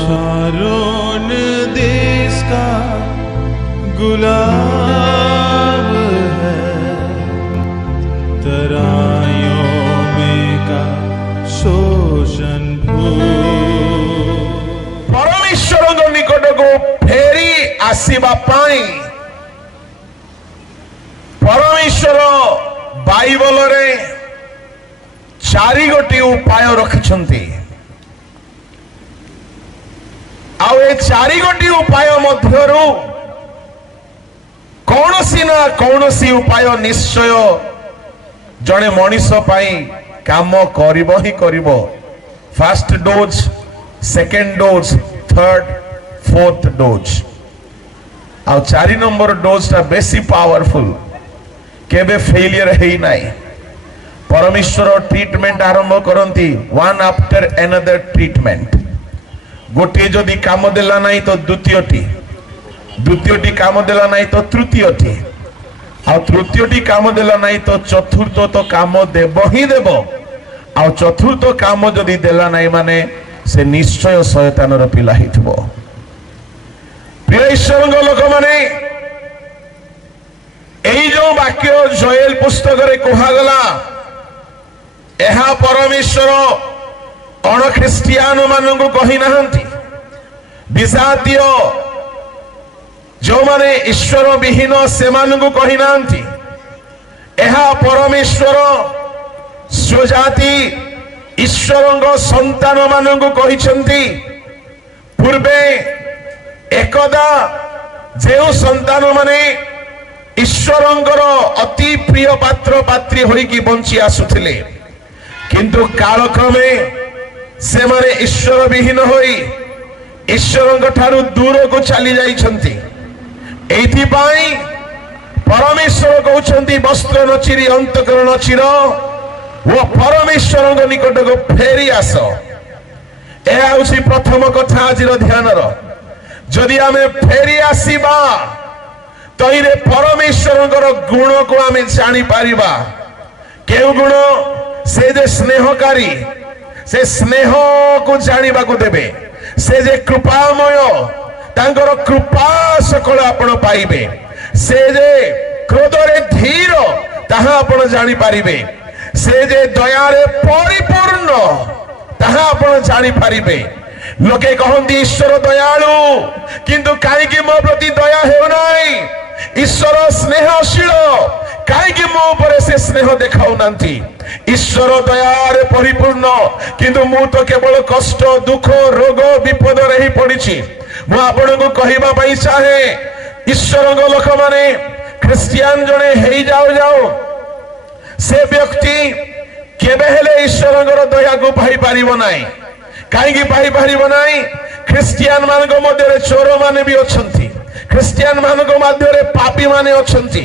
Sharon देश का गुलाब है, तराइयों में का शोषण भूल। परमेश्वर निकट को फेरी आसीबा पाई परमेश्वर बाइबल रे चारि गोटी उपाय रखिछन्ति। आउ ए चारि गोटी उपाय मध्यरु कौनसी ना कौनसी उपाय निश्चय जड़े मनीष पाई काम करिबो ही करिबो। First dose, second dose, third, fourth dose. आउ 4 नंबर डोज टा बेसी पावरफुल, केबे फेलियर है नाई। परमेश्वर ट्रीटमेंट आरंभ करती वन आफ्टर एनदर ट्रीटमेंट। गोटे जदि काम देला नहीं तो द्वितीयटी, द्वितीयटी काम देला नहीं तो तृतीयटी, आ तृतीयटी काम देला नहीं तो चतुर्थ तो काम देव ही देव। आ चतुर्थ काम जदि देला नहीं माने से निश्चय शयतानर पिला हिथबो। प्रिय ईश्वर लोक माने एई जो वाक्य जोएल पुस्तक रे कहागला एहा परमेश्वर अण ख्रिस्टियान मानू कही नाहंती। विजातीय जो माने ईश्वर विहीन से मानू कही नाहंती। एहा परमेश्वर स्वजाति ईश्वर संतान मानू कहिसंती। पूर्वे एकदा जो संतान माने ईश्वरंकर अति प्रिय पात्र पात्री होइकी बंची आसुथिले, किंतु कालक्रमे से माने ईश्वर विहीन होई ईश्वर ठारू दूर को चली जाइछंती। एथि पाई परमेश्वर कहउछंती वस्त्र नचिरी अंतकरण चिर वो परमेश्वर निकट को फेरी आस। यह हूँ प्रथम कथा आज ध्यानर। जदि आमे फेरी आसीबा तो ये परमेश्वर गुण को आमे जानी पारिबा। केउ गुण से जे स्नेहकारी, से स्नेह को जानिबा को देबे। से जे कृपामय, तांकर कृपा सकल आपण पाइबे। से जे क्रोधरे धीर, ताहा आपण जानि पारिबे। से जे दयारे परिपूर्ण, ताहा आपण जानि पारिबे। लोके कहंती ईश्वर दयालु, किंतु काईकि मो प्रति दया हेउ नाही। ईश्वर स्नेहशील, काईकि मो उपरे से स्नेह देखाउ नांती। ईश्वर दयारे परिपूर्ण, किंतु मु तो केवल कष्ट दुख रोग विपद रे ही पड़िछि। मु आपन को कहिबा पई चाहे ईश्वर लोक माने क्रिश्चियन जने हेई जाओ जाओ से व्यक्ति केबे हेले ईश्वर दया को पाई पारिबो नाही। काईकि पाई पारिबो नाही? क्रिश्चियन मानक मध्य चोर माने भी अछंती। क्रिश्चियन मानक मध्य पापी माने अछंती।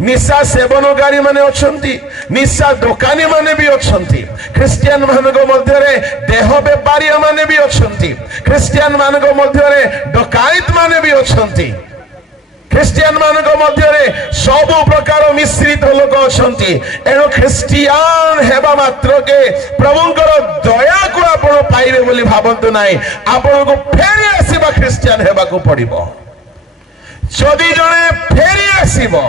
निशा सेवनकारी माने अछंती। निशा दुकानी माने भी अछंती। क्रिश्चियन मानक मध्य देह बेपारी माने भी अछंती। क्रिश्चियन मानक मध्य डकायत माने भी अछंती। क्रिश्चियन मानक मध्य सब प्रकार मिश्रित लोक अछंती। एनो क्रिश्चियन हेबा मात्र के प्रभुंकर दया को आपण पाइबे बोली भाबंतु नाही। आपण को फेरी आसीबा क्रिश्चियन हेबा को पड़िबो। जदि जने फेरी आसीबो,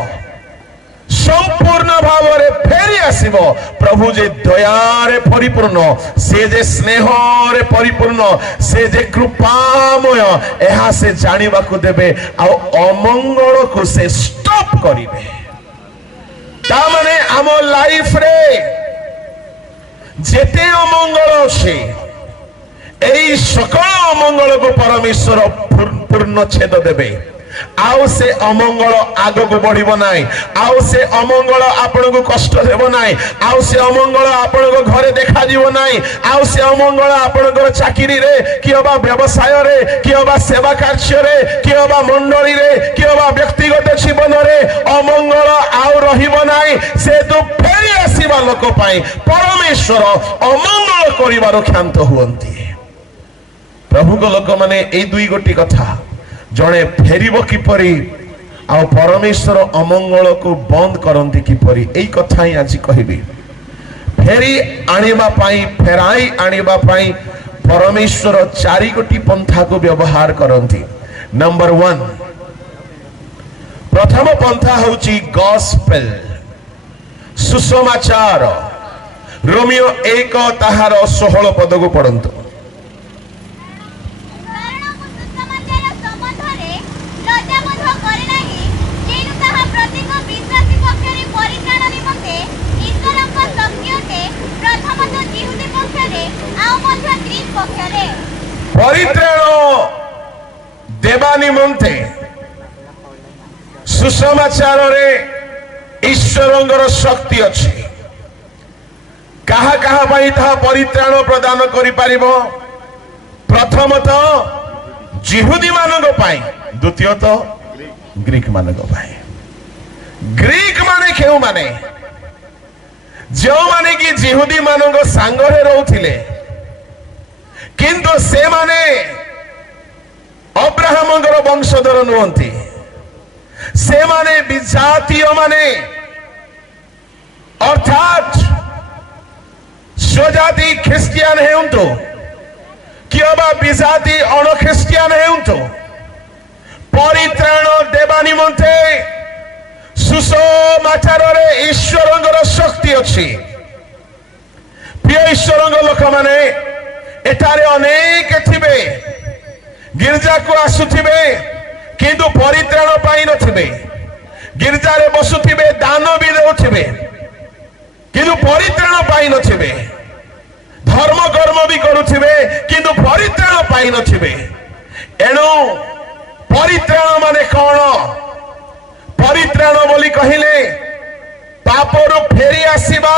संपूर्ण भाव रे फेरी आसीबो, प्रभु जे दयारे परिपूर्ण, से जे स्नेह रे परिपूर्ण, से जे कृपामय, एहा से जानिबा को देबे। आ अमंगल को से स्टॉप करिवे। ता माने आमो लाइफ रे जेते अमंगल छे, एई सकल अमंगल को परमेश्वर पूर्ण छेद देबे। आउ से अमंगल आग को बढ़िबो नाही। आउ से अमंगल आपण को कष्ट देबो नाही। आउ से अमंगल आपण को घरे देखा जीवो नाही। आउ से अमंगल आपण को चाकरी रे, कि होबा व्यवसाय रे, कि होबा सेवा कार्य रे, कि होबा मंडली रे, कि होबा व्यक्तिगत जीवन रे अमंगल आउ रहिबो नाही। से तो फेरी आसीबा लोक पाई परमेश्वर अमंगल करिवार क्षांत हुअंती। प्रभु को लोक माने ए दुई गोटी कथा जड़े फेरिबो किपरि आ परमेश्वर अमंगल को बंद करंती किपरि, एई कथा ही आज कहबी। फेरी आनिबा पाई, फेराई आनिबा पाई परमेश्वर चारि गोटी पंथा को व्यवहार करती। नंबर 1 प्रथम पंथा होची गॉस्पेल सुसमाचार। रोमियो 1 ताहार 16 पद को पढ़ंतु। परित्राण देवा निमंते सुसमाचार रे ईश्वरंगर शक्ति अच्छी। कहा कहा पाई था परित्राण प्रदान करि पारिबो? प्रथमतः जिहुदी मानक पाई, द्वितीयतः ग्रीक मानक पाई। ग्रीक माने केउ माने जो माने कि जिहुदी मानक सांगरे रहउथिले किंतु से माने अब्राहमंगर वंशधर नुहंती। से माने विजातीय माने अर्थात स्वजाति ख्रिस्टियान हेउंतु कि अबा विजाति अणख्रिस्टियान हेउंतु परित्राण देवा निमंते सुसमाचार रे ईश्वरंगर शक्ति अच्छी। प्रिय ईश्वरंग लोक माने एठारे अनेक थिबे गिरजा को आसुथिबे किंतु परित्राण पाई नथिबे। गिरजा रे बसुथिबे दान भी देउथिबे किंतु परित्राण पाई नथिबे। धर्म कर्म भी करुथिबे किंतु परित्राण पाई नथिबे। एणु परित्राण माने कौन? परित्राण बोली कहिले पापरु फेरी आसीबा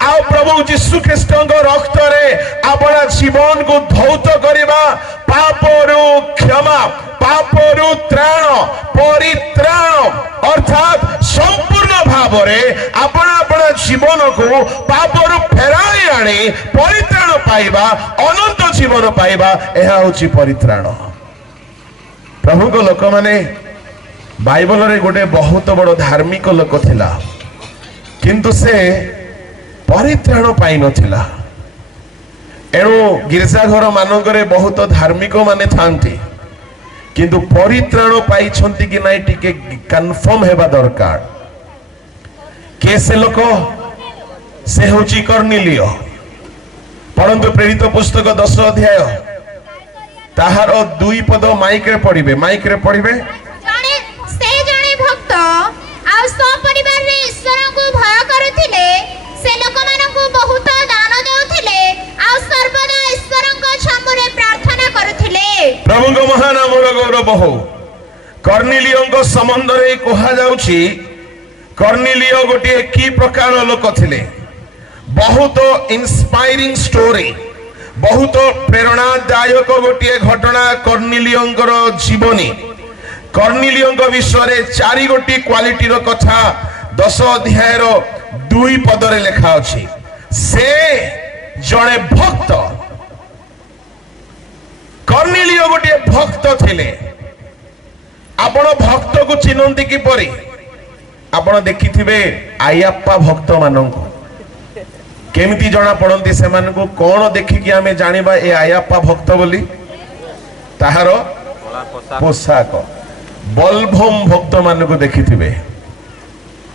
आ प्रभु यीशु ख्रिस्ट रक्त रे अपना जीवन को धौत करवा। पापरु क्षमा, पापरु त्राण, परित्राण अर्थात संपूर्ण भाव रे अपना अपना जीवन को पापरु फेराई आनी परित्राण पाइबा, अनंत जीवन पाइबा, यह होची परित्राण। प्रभु को लोक माने बाइबल रे गोटे बहुत बड़ धार्मिक लोक थिला किंतु से परित्राण पाई नथिला। एणु गिरजाघर मानकरे बहुत धार्मिक माने थांती किंतु परित्राण पाई छंती कि नाही टिके कन्फर्म हेबा दरकार। के से लोक? से होची कर्नेलियो। परंतु प्रेरित पुस्तक 10 अध्याय ताहार 2 पद माइक रे पढ़िबे, माइक रे पढ़िबे। जणे भक्त आ परिवार रे ईश्वर को भय करथिले। से लोकमानंकु बहुत दान देउथिले आ सर्वदा ईश्वरंक छामुरे प्रार्थना करुथिले। प्रभुଙ୍କ महानामर गौरव हो। कर्नेलियोଙ୍କ संबंध रे कहा जाउछि कर्नेलियो गोटे की प्रकार लोक थिले। बहुत इंस्पायरिंग स्टोरी, बहुत प्रेरणादायक गोटे घटना कर्नेलियोଙ୍କର जीवनी। कर्नेलियोଙ୍କ विषय 4 गोटी क्वालिटी रो कथा 10 अध्याय 2 पद रे लिखा अछि। से जणे भक्त, कर्नेलियो गोटे भक्त थिले। आपण भक्त को चिन्हंती कि परि? आपण देखिथिबे आयप्पा भक्त मानंको केमिति जणा पड़ंती। से मानकु कोन देखि कि हमें जानिबा ए आयप्पा भक्त बोली? ताहारो पोशाक। बलभम भक्त मानकु देखिथिबे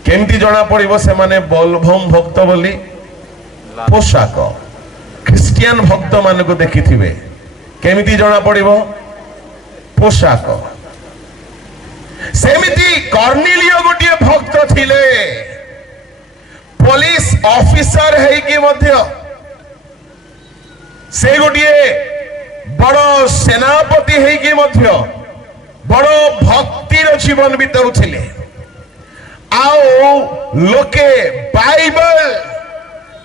केमिति जणा पड़िबो से माने बलभम भक्त बोली? पोशाक। ख्रिस्टियन भक्त मानकु देखिथिबे केमिति जणा पड़िबो? पोशाक। सेमिति कर्नेलियो गोटे भक्त थिले। पुलिस ऑफिसर है कि मध्य से गोटे बड़ सेनापति है कि मध्य बड़ भक्तिर जीवन बिताउथिले। आओ लोके बाइबल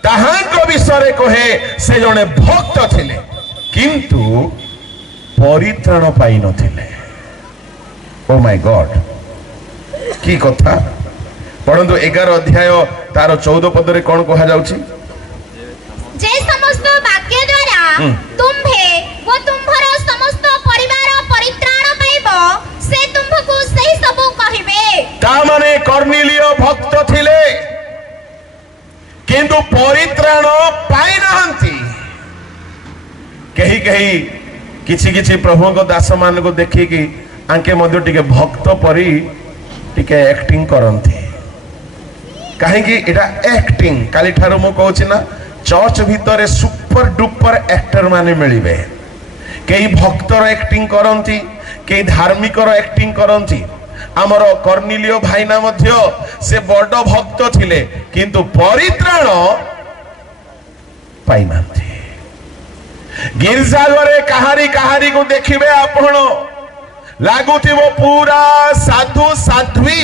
ताहांको विषय कहे से जने भक्त थिले किंतु परित्राण पाई नथिले। ओ माय गॉड की कथा। पढ़ंतु 11 अध्याय तार 14 पद रे कोन कहा जाउछि? जे समस्त वाक्य द्वारा तुम्भे वो तुम्भर समस्त परिवार परित्राण पाइबो से तुमको सही सब कहिबे। ता माने कर्नेलियो भक्त थिले किंतु परित्राण पाई नहंती। किछि किछि प्रभु को दास मान को देखिकी आंके मध्य टिके भक्त परी टिके एक्टिंग करंती कहीं इटा एक्टिंग काली ठार मु कहूँ ना चर्च भितर सुपर डुपर एक्टर माने मिलिबे कई भक्तर एक्टिंग करंती कई धार्मिकर एक्टिंग करंती आमर कर्निलियो भाईना मध्य से बड़ भक्त थिले किंतु परित्राण पाई नांती गिरजा घरे कहारी कहारी को देखिबे आपण लागुथिबो पूरा साधु साध्वी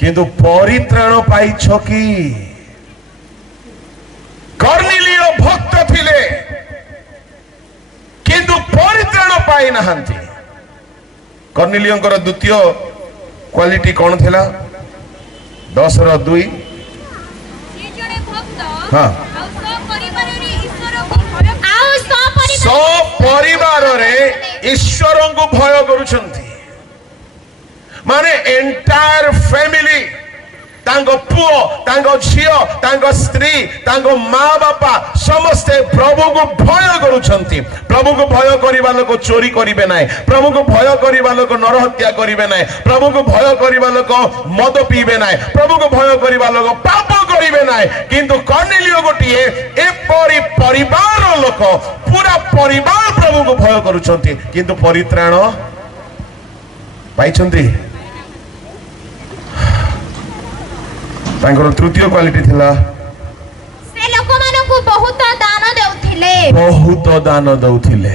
किंतु परित्राण पाइछ कि कर्निलियो भक्त थिले किंतु परित्राण पाई नाहंती कर्निलियोंकर द्वितीय क्वालिटी कौन थिला 10:2 हाँ परिवार रे ईश्वर को भय करुछंती माने एंटायर फैमिली तांको पुओ तांको झियो तांको स्त्री तांको माँ बापा समस्ते प्रभु को भय करुछंती प्रभु को भय करिबा लोक चोरी करिवे नाही प्रभु को भय करिबा लोक नरहत्या करिवे नाही प्रभु को भय करिबा लोक मद पीबे नाही प्रभु को भय करिबा लोक पाप करिवे नाही किंतु कर्नेलियो गोटिए ए परिवार लोक पूरा परिवार प्रभु को भय करुछंती किंतु परित्राण पाइछंती तांकर तृतीय क्वालिटी थिला से लोक मानकु बहुत दान दउथिले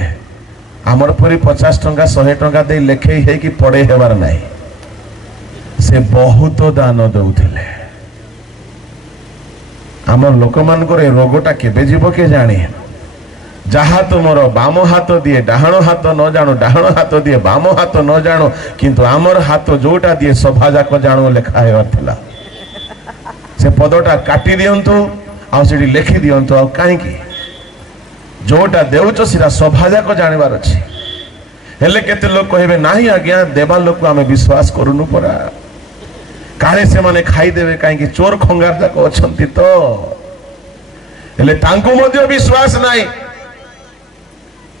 हमर परी 50 टंका 100 टंका दे लेखे है कि पड़े हेबार नाही से बहुत दान दउथिले हमर लोक मान को रोगटा केबे जीव के जाने जहा तुमर बाम हाथ दिए डाहण हाथ न जानो डाहण हाथ दिए बाम हाथ न जानो किंतु आमर हाथ जोटा दिए सभा जाक जानो लेखा हेबार थिला से पदटा काटी दियंतु आ सेठी लेखि दियंतु आ काहे की जोटा देउछ सिरा सभा जाक जानिबार अछि हेले केते लोग कहबे नाही आज्ञा देवा लोक आमे विश्वास करूनु परा काहे से माने खाई देबे काहे की चोर खंगार जाक अछंती तो हेले तांको मध्य विश्वास नाही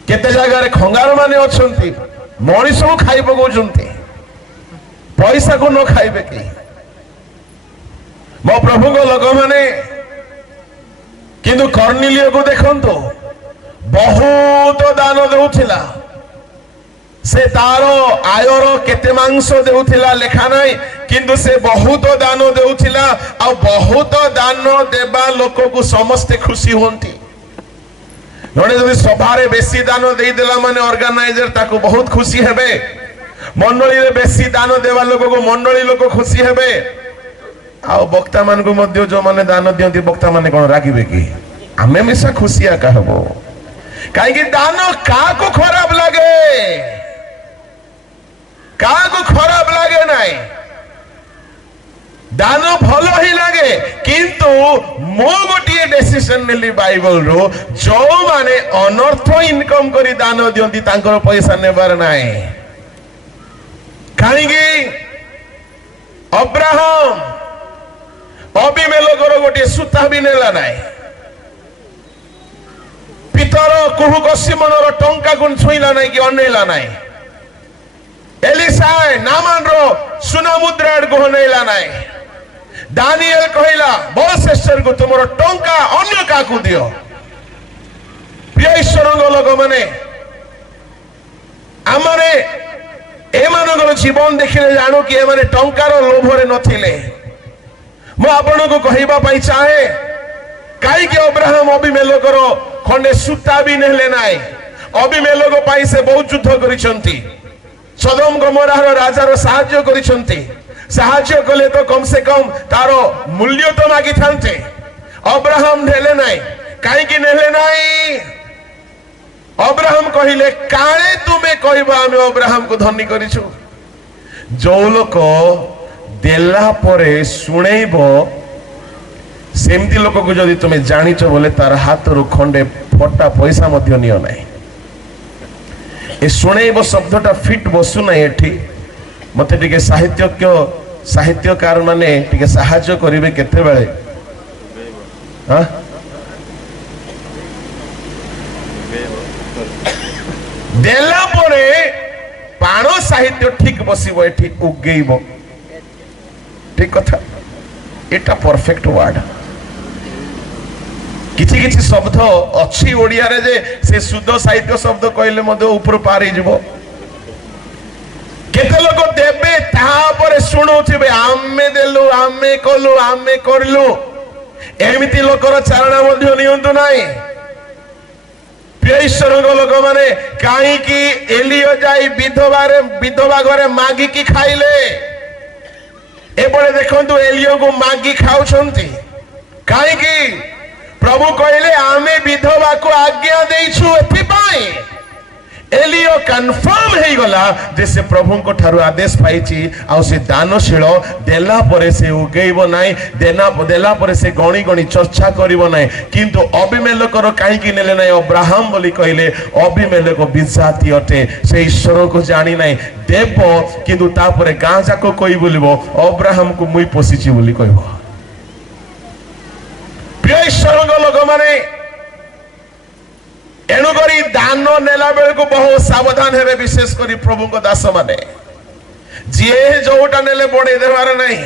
केते जगह रे खंगार माने अछंती मनीष को खाई पगौछंती पैसा को न खाइबे की मो प्रभु को लोक माने किंतु कर्निलियो को देखंतो बहुत दान देउथिला से तारो आयर केते मांस देउथिला लेखा नाही किंतु से बहुत दान देउथिला आ बहुत दान देबा लोक को समस्त खुशी होंती जने जदि सभा रे बेसी दान देई देला माने ऑर्गेनाइजर ताको बहुत खुशी हेबे मंडली रे बेसी दान देबा लोक को मंडली लोक खुशी हेबे आ वक्ता मान को मध्य जो माने दान दियंती वक्ता माने कोन राखिबे की आमे हमेशा खुशिया कहबो काहे कि दान का को खराब लागे का को खराब लागे नाही दान भलो ही लागे किंतु मो गोटिए डिसीजन नेली बाइबल रो जो माने अनर्थ इनकम करी दान दियंती तांकर पैसा नेबार नाही काहे कि अब्राहम अबिमेलेकर गोटे सूता भी नेला नाही पितर कुहु कसिमनर टंका को छुईला नाही कि अनेला नाही एलिसा नामान रो सुना मुद्रा को नेला नाही दानिएल कहिला बलशेषर को तुमरो टंका अन्य का को दियो प्रिय ईश्वरंग लोक माने आमरे ए मानकर जीवन देखिले जानो कि ए माने टंकार लोभरे नथिले मु आपण को कहिबा पाई चाहे काई के अब्राहम अबिमेलेकर खंडे सूता भी नेले नाय अबिमेलेक पाई से बहुत युद्ध करिसंती सदम गमोरार राजार साहाय्य करिसंती साहाय्य कले तो कम से कम तारो मूल्य तो मागी थांते अब्राहम नेले नाय काई कि नेले नाय अब्राहम कहिले काळे तुमे कहबा आमे अब्राहम को धनी करिछु जो लोक देला परे सुनेइबो सेमती लोक को जदि तुमे जानिଛ बोले तार हाथ रु खंडे फटा पैसा मध्य नियो नाही ए सुनेइबो शब्दटा फिट बसु नाही एठी मते टिके साहित्यकार माने टिके सहाय्य करिवे केते बेले हां ଦେଲା ପରେ ପାଣ ସାହିତ୍ୟ ଠିକ ବସିବ, ଏଠି ଉଗେଇବ। ଠିକ କଥା, ଏଟା ପରଫେକ୍ଟ ୱାର୍ଡ। କିଛି କିଛି ଶବ୍ଦ ଅଛି ଓଡ଼ିଆରେ ଯେ ସେ ଶୁଦ୍ଧ ସାହିତ୍ୟ ଶବ୍ଦ କହିଲେ ମଧ୍ୟ ଉପରୁ ପାର ହେଇଯିବ। କେତେ ଲୋକ ଦେବେ ତାପରେ ଶୁଣୁଥିବେ ଆମେ ଦେଲୁ, ଆମେ କଲୁ, ଆମେ କରିଲୁ। ଏମିତି ଲୋକର ଚାରଣା ମଧ୍ୟ ନିଅନ୍ତୁ ନାହିଁ। ଈଶ୍ୱରଙ୍କ ଲୋକମାନେ କାହିଁକି ଏଲିୟ ଯାଇ ବିଧବା ଘରେ ମାଗିକି ଖାଇଲେ? ଏପଟେ ଦେଖନ୍ତୁ ଏଲିୟକୁ ମାଗି ଖାଉଛନ୍ତି କାହିଁକି? ପ୍ରଭୁ କହିଲେ ଆମେ ବିଧବାକୁ ଆଜ୍ଞା ଦେଇଛୁ ଏଥିପାଇଁ। ଏଲିୟ କନଫର୍ମ ହେଇଗଲା ଯେ ସେ ପ୍ରଭୁଙ୍କ ଠାରୁ ଆଦେଶ ପାଇଛି, ଆଉ ସେ ଦାନଶୀଳ ଦେଲା ପରେ ସେ ଉଗେଇବ ନାହିଁ, ଦେଲା ପରେ ସେ ଗଣି ଗଣି ଚର୍ଚ୍ଚା କରିବ ନାହିଁ। କିନ୍ତୁ ଅବିମେଲେକର କାହିଁକି ନେଲେ ନାହିଁ? ଅବ୍ରାହମ ବୋଲି କହିଲେ ଅବିମେଲେକ ବିଜାତି ଅଟେ, ସେ ଈଶ୍ୱରଙ୍କୁ ଜାଣି ନାହିଁ। ଦେବ କିନ୍ତୁ ତାପରେ ଗାଁ ଯାକ କହି ବୋଲିବ ଅବ୍ରାହମକୁ ମୁଇଁ ପୋଷିଛି ବୋଲି କହିବ। ପ୍ରିୟ ଈଶ୍ୱରଙ୍କ ଲୋକମାନେ, ଏଣୁକରି ଦାନ ନେଲା ବେଳକୁ ବହୁ ସାବଧାନ ହେବେ, ବିଶେଷ କରି ପ୍ରଭୁଙ୍କ ଦାସ ମାନେ। ଯିଏ ଯୋଉଟା ନେଲେ ବଢେଇ ଦେବାର ନାହିଁ।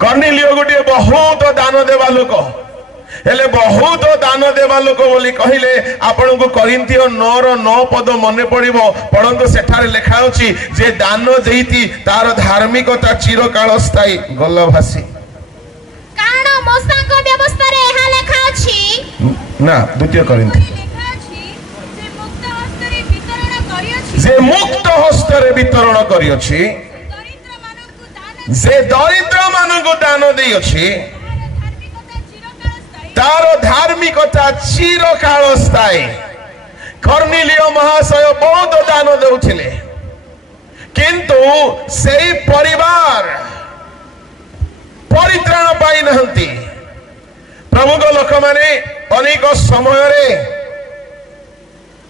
କର୍ଣ୍ଣିଲିୟ ଗୋଟିଏ ବହୁତ ଦାନ ଦେବା ଲୋକ, ହେଲେ ବହୁତ ଦାନ ଦେବା ଲୋକ ବୋଲି କହିଲେ ଆପଣଙ୍କୁ କରିନ୍ଥିୟ 9:9 ପଦ ମନେ ପଡିବ। ପଢନ୍ତୁ, ସେଠାରେ ଲେଖା ଅଛି ଯେ ଦାନ ଦେଇତି ତାର ଧାର୍ମିକତା ଚିରକାଳ ସ୍ଥାୟୀ। ଗଲା ଭାଷୀ କାରଣ ମୋଶାଙ୍କ ବ୍ୟବସ୍ଥାରେ ଏହା ଲେଖା ଅଛି, ନା 2 କରିନ୍ଥି ଯେ ମୁକ୍ତ ହସ୍ତରେ ବିତରଣ କରିଅଛି, ଯେ ଦରିଦ୍ର ମାନଙ୍କୁ ଦାନ ଦେଇଅଛି, ତାର ଧାର୍ମିକତା ଚିରକାଳ ସ୍ଥାୟୀ। କର୍ଣ୍ଣିଲିୟ ମହାଶୟ ବହୁତ ଦାନ ଦେଉଥିଲେ, କିନ୍ତୁ ସେଇ ପରିବାର ପରିତ୍ରାଣ ପାଇନାହାନ୍ତି। ପ୍ରଭୁଙ୍କ ଲୋକମାନେ ଅନେକ ସମୟରେ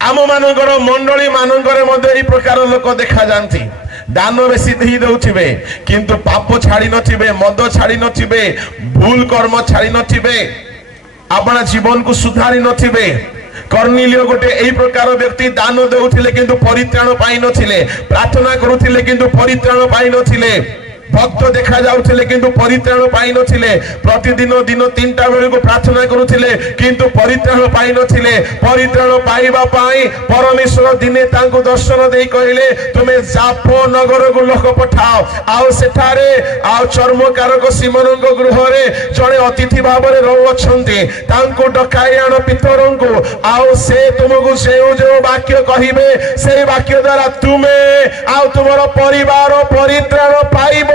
ଆମ ମାନଙ୍କର ମଣ୍ଡଳୀ ମାନଙ୍କରେ ମଧ୍ୟ ଏହି ପ୍ରକାର ଲୋକ ଦେଖାଯାନ୍ତି। ଦାନ ବେଶୀ ଦେଇ ଦେଉଥିବେ କିନ୍ତୁ ପାପ ଛାଡି ନଥିବେ, ମଦ ଛାଡି ନଥିବେ, ଭୁଲ କର୍ମ ଛାଡି ନଥିବେ, ଆପଣ ଜୀବନକୁ ସୁଧାରି ନଥିବେ। କର୍ଣ୍ଣିଲିୟ ଗୋଟେ ଏହି ପ୍ରକାର ବ୍ୟକ୍ତି, ଦାନ ଦେଉଥିଲେ କିନ୍ତୁ ପରିତ୍ରାଣ ପାଇନଥିଲେ, ପ୍ରାର୍ଥନା କରୁଥିଲେ କିନ୍ତୁ ପରିତ୍ରାଣ ପାଇନଥିଲେ, ଭକ୍ତ ଦେଖା ଯାଉଥିଲେ କିନ୍ତୁ ପରିତ୍ରାଣ ପାଇନଥିଲେ, ପ୍ରତିଦିନ ଦିନ 3ଟା ବେଳକୁ ପ୍ରାର୍ଥନା କରୁଥିଲେ କିନ୍ତୁ ପରିତ୍ରାଣ ପାଇନଥିଲେ। ପରିତ୍ରାଣ ପାଇବା ପାଇଁ ପରମେଶ୍ୱର ଦିନେ ତାଙ୍କୁ ଦର୍ଶନ ଦେଇ କହିଲେ ତୁମେ ଜାଫ ନଗରକୁ ଲୋକ ପଠାଅ, ଆଉ ସେଠାରେ ଆଉ ଚର୍ମକାରକ ସିମୋନଙ୍କ ଗୃହରେ ଜଣେ ଅତିଥି ଭାବରେ ରହୁଅଛନ୍ତି, ତାଙ୍କୁ ଡକାଇ ଆଣ ପିତରଙ୍କୁ, ଆଉ ସେ ତୁମକୁ ଯେଉଁ ବାକ୍ୟ କହିବେ ସେଇ ବାକ୍ୟ ଦ୍ୱାରା ତୁମେ ଆଉ ତୁମର ପରିବାର ପରିତ୍ରାଣ ପାଇବ।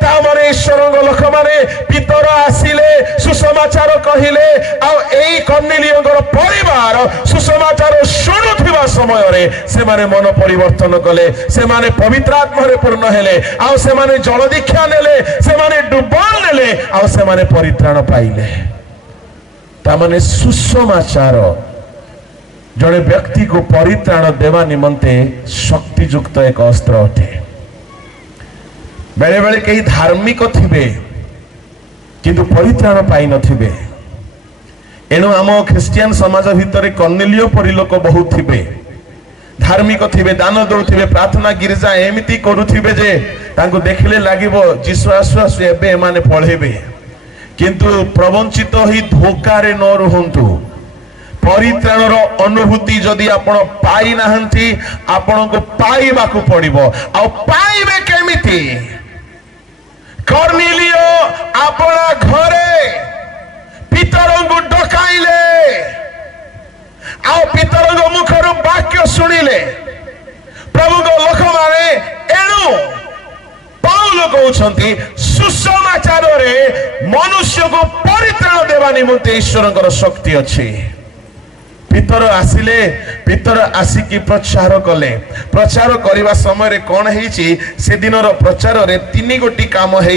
ତାମାନେ ଈଶ୍ୱରଙ୍କ ଲୋକମାନେ ପିତର ଆସିଲେ, ସୁସମାଚାର କହିଲେ, ଆଉ ଏଇ କର୍ଣ୍ଣିଲିୟଙ୍କର ପରିବାର ସୁସମାଚାର ଶୁଣୁଥିବା ସମୟରେ ସେମାନେ ମନ ପରିବର୍ତ୍ତନ କଲେ, ସେମାନେ ପବିତ୍ର ଆତ୍ମାରେ ପୂର୍ଣ୍ଣ ହେଲେ, ଆଉ ସେମାନେ ଜଳ ଦୀକ୍ଷା ନେଲେ, ସେମାନେ ଡୁବନ ନେଲେ, ଆଉ ସେମାନେ ପରିତ୍ରାଣ ପାଇଲେ। ତାମାନେ ସୁସମାଚାର ଜଣେ ବ୍ୟକ୍ତିକୁ ପରିତ୍ରାଣ ଦେବା ନିମନ୍ତେ ଶକ୍ତିଯୁକ୍ତ ଏକ ଅସ୍ତ୍ର ଅଟେ। बेले बेले कई धार्मिक थिबे किंतु परित्राण पाई नथिबे। एणु आम ख्रिस्टियन समाज भितर कर्नेलियो परि लोक बहुत थिबे, धार्मिक थिबे, दान दउथिबे, प्रार्थना गिरिजा एमिति करूथिबे जे तांको देखिले लागिबो जीसु आसु आसु एबे एमाने पळेबे, किंतु प्रवंचित ही धोकारे न रहंतु। परित्राणर अनुभूति जदि आपण पाई नाहंती आपनको पाइबाकू पड़िबो। आ पाइबे केमिति? कर्नेलियो अपना घरे पितरंगु डकाइले, आ पितरंगु मुखर वाक्य शुणिले। प्रभु को लोक माने एणु पाउल कहउछंती सुसमाचार रे मनुष्य को परित्राण देवा निमंते ईश्वरଙ୍କର शक्ति अछि। पितर आसिले, पितर आसिकी प्रचार कले। प्रचार करने समय कौन है से दिन प्रचार रे 3 गोटी काम है।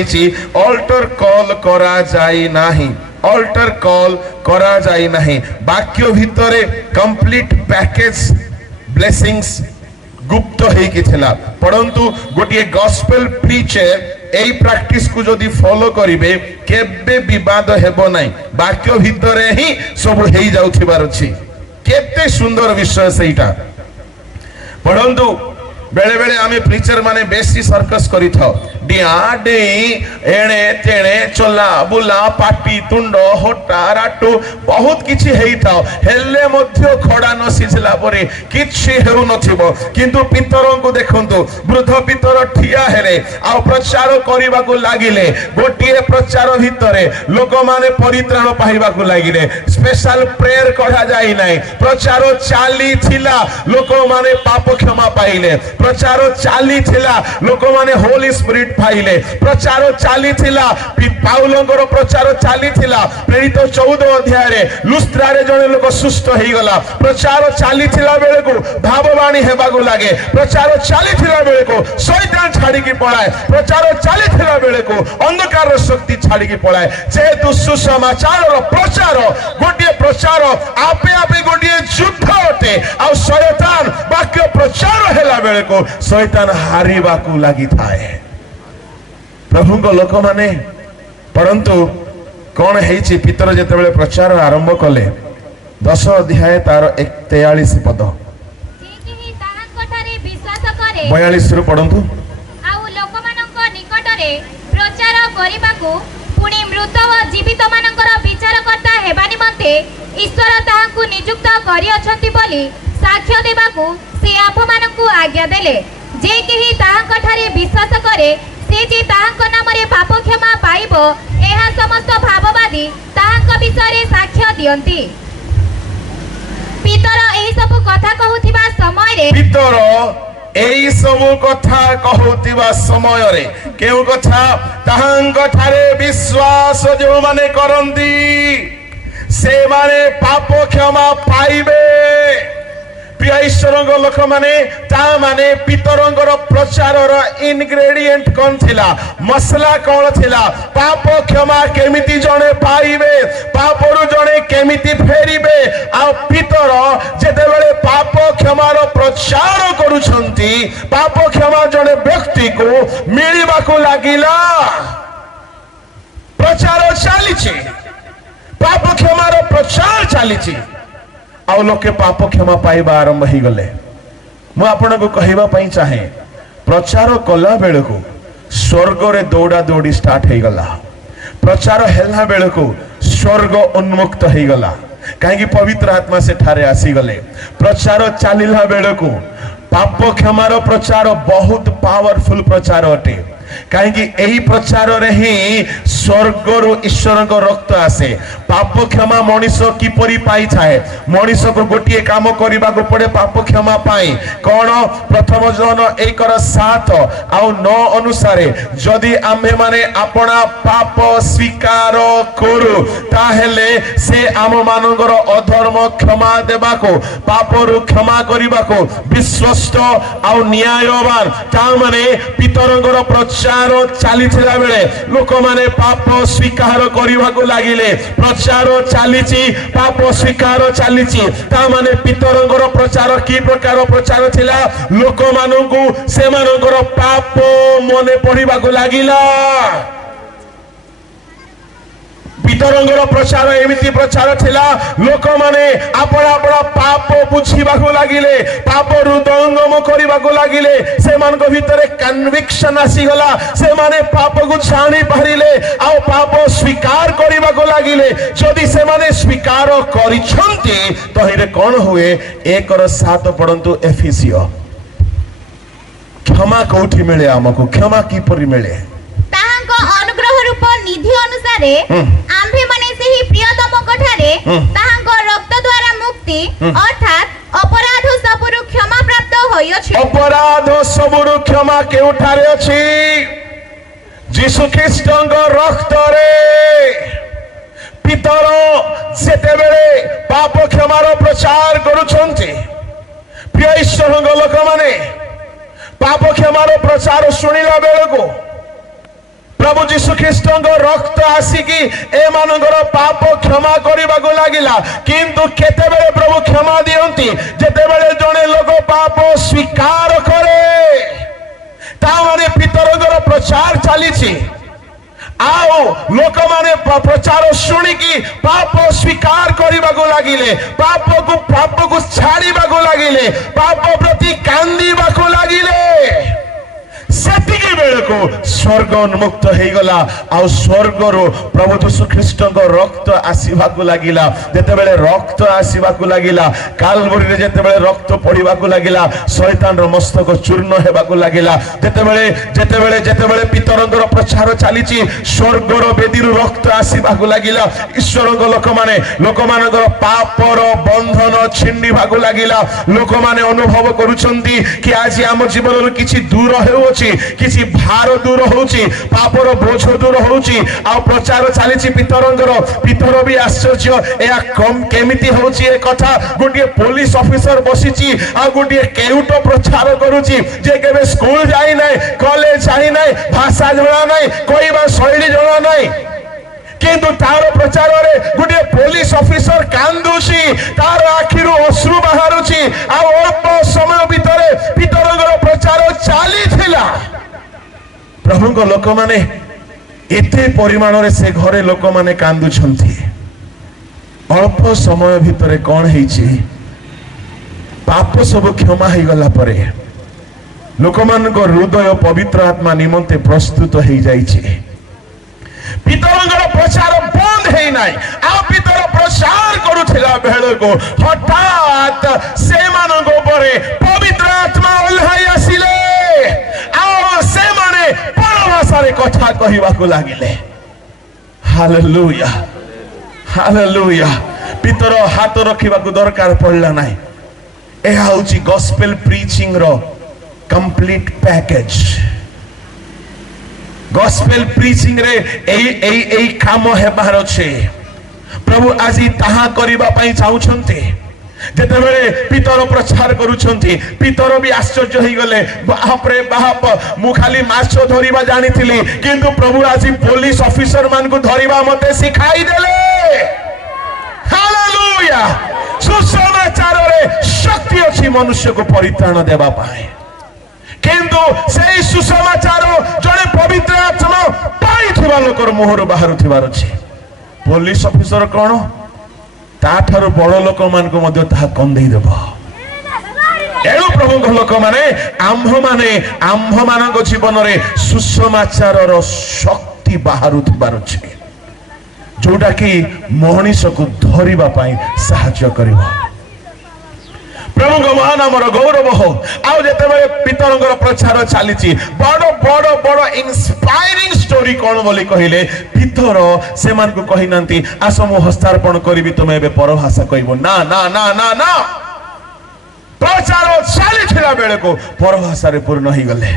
अल्टर कॉल करा जाई नाही, अल्टर कॉल करा जाई नाही। वाक्य भितर कंप्लीट पैकेज ब्लेसिंग्स गुप्त होइकी थिला। परंतु गोटे गॉस्पेल प्रीचर एई प्रैक्टिस को जदि फॉलो करिवे केबे विवाद हेबो नाही। वाक्य भितर ही सब हेई जाउथिबार अछि। केते सुंदर विषय सेटा पढ़ंतु बेले बेले आमे प्रीचर माने बेसी सर्कस करी थाओ डिया डेई एणे तेणे चला बुला पाटी तुंड होटा राटू बहुत किछि हेई थाओ हेले मध्य खड़ा न सिझला परे किछि हेउ नथिबो किंतु पितरन को देखंतु वृद्ध पितर ठिया हेले आ प्रचार करिबा को लागिले गोटिए प्रचार भितरे लोक माने परित्राण पाइबा को लागिले स्पेशल प्रेयर करा जाई नाही प्रचार चाली थिला लोक माने पाप क्षमा पाइले प्रचार चाली थिला लोक माने होली स्पिरिट पाइले प्रचार चाली थिला पाउलंगर प्रचार चाली थिला प्रेरित 14 अध्याय रे लुस्त्रा रे जने लोक सुस्त हेई गला प्रचार चाली थिला बेले को भाववाणी हेबा को लागे प्रचार चाली थिला बेले को शैतान छाड़ी की पळाए प्रचार चाली थिला बेले को अंधकार रो शक्ति छाड़ी की पळाए जेतु सुसमाचार रो प्रचार गोटिए प्रचार आपे आपे गोटिए युद्ध होते आ शैतान वाक्य प्रचार हेला बेले को शैतान हारिबा को लागि थाए प्रभु को लोक माने परंतु कौन है पितर जेतेबेले प्रचार आरंभ कले 10 अध्याय तार 43 पद 42 रु पढ़ंतु आउ लोकमानंक निकटरे प्रचार करिबाकू पुणी मृत व जीवित मानकर विचारकर्ता हेबा निमंते ईश्वर ताहाकू नियुक्त करि अछंती बोली साक्ष्य देबाकू से आपमानंकू आज्ञा देले जे केही ताहांक ठारे विश्वास करे से जे ताहांक नामरे पाप क्षमा पाइबो एहा समस्त भाववादी ताहांक विषय साक्ष्य दियंती पितर एही सब कथा कहउथिबा समय रे पितर एही सब कथा कहउथिबा समय रे केउ कथा ताहांक ठारे विश्वास जो माने करंती से माने पाप क्षमा पाइबे प्रिय ईश्वरंग लोक माने ता माने पितरंगर प्रचार रो इनग्रेडिएंट कोन थिला मसला कोन थिला पाप क्षमा केमिति जणे पाइबे पापरु जणे केमिति फेरिबे आ पितर जेते बेले पाप क्षमा रो प्रचार करूछंती पाप क्षमा जणे व्यक्ति को मिलिबा को लागिला प्रचार चालिछि पाप क्षमा रो प्रचार चालिछि आउ लोके पाप क्षमा पाइबा आरंभ ही गले मु आपन को कहिबा पई चाहे प्रचार कला बेले को स्वर्ग रे दौड़ा दौड़ी स्टार्ट हे गला प्रचार हेला बेले को स्वर्ग उन्मुक्त हे गला काहे कि पवित्र आत्मा से ठारे आसी गले प्रचार चालिला बेले को पाप क्षमा रो प्रचार बहुत पावरफुल प्रचार अटे कहीं एही प्रचार रे ही स्वर्ग रु ईश्वर को रक्त आसे पाप क्षमा मनीष किपरि पाई थाए मनीष को गोटिए काम करिबा को पड़े पाप क्षमा पाई कोन प्रथम जन 1:7 आउ 9 अनुसारे जदि आम्भे माने अपना पाप स्वीकार करू ताहेले से आम मानकर अधर्म क्षमा देबा को पाप रु क्षमा करिबा को विश्वस्त आउ न्यायवान ता माने पितरंगर प्रचार चाली थिला बेले लोक माने पाप स्वीकार करिबा को लागिले प्रचार चालीची पाप स्वीकार चालीची ता माने पितरंगर प्रचार की प्रकार प्रचार थिला लोक माननकु से मानकर पाप मने पड़िबा को लागिला पितरंगर प्रचार एमिति प्रचार थिला लोक माने आपण आपण पाप बुझिबा को लागिले पाप हृदयंगम करिबा को लागिले से मान को भितरे कन्विक्शन आसी गला से माने पाप को छाणी पारिले आ पाप स्वीकार करिबा को लागिले जदि से माने स्वीकार करिछंती तो हेरे कोन हुए 1:7 पढंतु एफिसियो क्षमा कोठी मिले हमको क्षमा की परि मिले ताहांको अनुग्रह रूप निधि अनुसारे आम्भे माने सेही प्रियतम कठारे ताहांको रक्त द्वारा मुक्ति अर्थात अपराध सबरु क्षमा प्राप्त होइछि अपराध सबरु क्षमा केउठारे अछि यीशु ख्रीष्टंग रक्त रे पितर जेते बेले पाप क्षमार प्रचार करूछंती प्रिय ईश्वरंग लोक माने पाप क्षमार प्रचार सुनिला बेले को प्रभु यीशु ख्रीष्टंग रक्त आसिकी ए मानकर पाप क्षमा करिबा को लागिला किंतु केते बेले प्रभु क्षमा दियंती जेते बेले जने लोक पाप स्वीकार करे ता माने पितरंगर प्रचार चालीछि आओ लोक माने प्रचार शुणिकी पाप स्वीकार करने लगिले पाप को छाड़वा लगिले पाप प्रति कांदीबा लगिले सेतिकी बेलको स्वर्ग उन्मुक्त हो गला आ स्वर्ग रो प्रभु यीशु ख्रीष्ट रक्त आसीबा लगिला जेतेबेले रक्त आसीबा लगिला कालवरी रे जेतेबेले रक्त पड़ीबा लगिला शैतान रो मस्तक चूर्ण हेबा लगिला जेतेबेले जेतेबेले जेतेबेले पितरंगर प्रचार चलीची स्वर्ग रो बेदी रो रक्त आसीबा लगिला ईश्वरंग लोक मानकर पापर बंधन छिंडीबा लगिला लोक माने अनुभव करूछंती कि आज आम जीवन रो किछि दूर हेउछि किसी भार दूर होउची पापर बोझ दूर होउची आ प्रचार चलीची पितर भी आश्चर्य या कम केमिति होउची ए कथा गोटे पुलिस ऑफिसर बसिची आ गोटे केउट प्रचार करूची जे केबे स्कूल जाई नै कॉलेज जाई नै भाषा जणा नै कहबा शैली जणा नै किंतु तार प्रचार रे गोटे पुलिस ऑफिसर कांदुची तार आखिरु अश्रु बाहरुची आ अल्प समय भितरे पितरंगर प्रचार चाली थिला प्रभुଙ୍କ लोक माने एते परिमाण रे से घरे लोक माने कांदुछंती अल्प समय भितरे कोन हेची पाप सब क्षमा हो गला परे लोक मानक हृदय पवित्र आत्मा निमंते प्रस्तुत हो जाइछि पितरंगर प्रचार बंद है नाई आ पितर प्रचार करुथिला बेल को हठात से मानक परे पवित्र आत्मा ओल्हाई आसिले आ से माने परभाषा रे कथा कहिबा को लागिले हालेलुया हालेलुया पितर हाथ रखिबा को दरकार पड़ला नाई ए होची गॉस्पेल प्रीचिंग रो कंप्लीट पैकेज गॉस्पेल प्रीचिंग रे एई काम हेबार छे प्रभु आजी ताहा करिबा पई चाहुछंती जेतेबेले पितर प्रचार करूछंती पितर भी आश्चर्य होई गले बाप रे बाप मु खाली माछ धरिबा जानिथिली किंतु प्रभु आजी पुलिस ऑफिसर मान को धरिबा मते सिखाई देले हालेलुया सुसमाचार रे शक्ति अछि मनुष्य को परित्राण देबा पाए किंतु से सुसमाचार जड़े पवित्र आत्मा पाई लोकर मुहर बाहर थी पुलिस ऑफिसर कौन ताठार बड़ लोक मान को कंदई देव एणु प्रभु लोक माने आम्भ मान जीवन में सुसमाचार शक्ति बाहर जोटा कि मनीष को धरने साहाय्य करिबो प्रभु महानामर गौरव हो आउ जेतेबेले पितरंगर प्रचार चलीची बड़ बड़ बड़ इंस्पायरिंग स्टोरी कौन बोली कहिले पितर से मान को कहि नांती आस मु हस्तार्पण करिवि तुमे एबे परभाषा कहबो ना ना ना ना ना प्रचार चली थिला बेले को परभाषा रे पूर्ण होई गले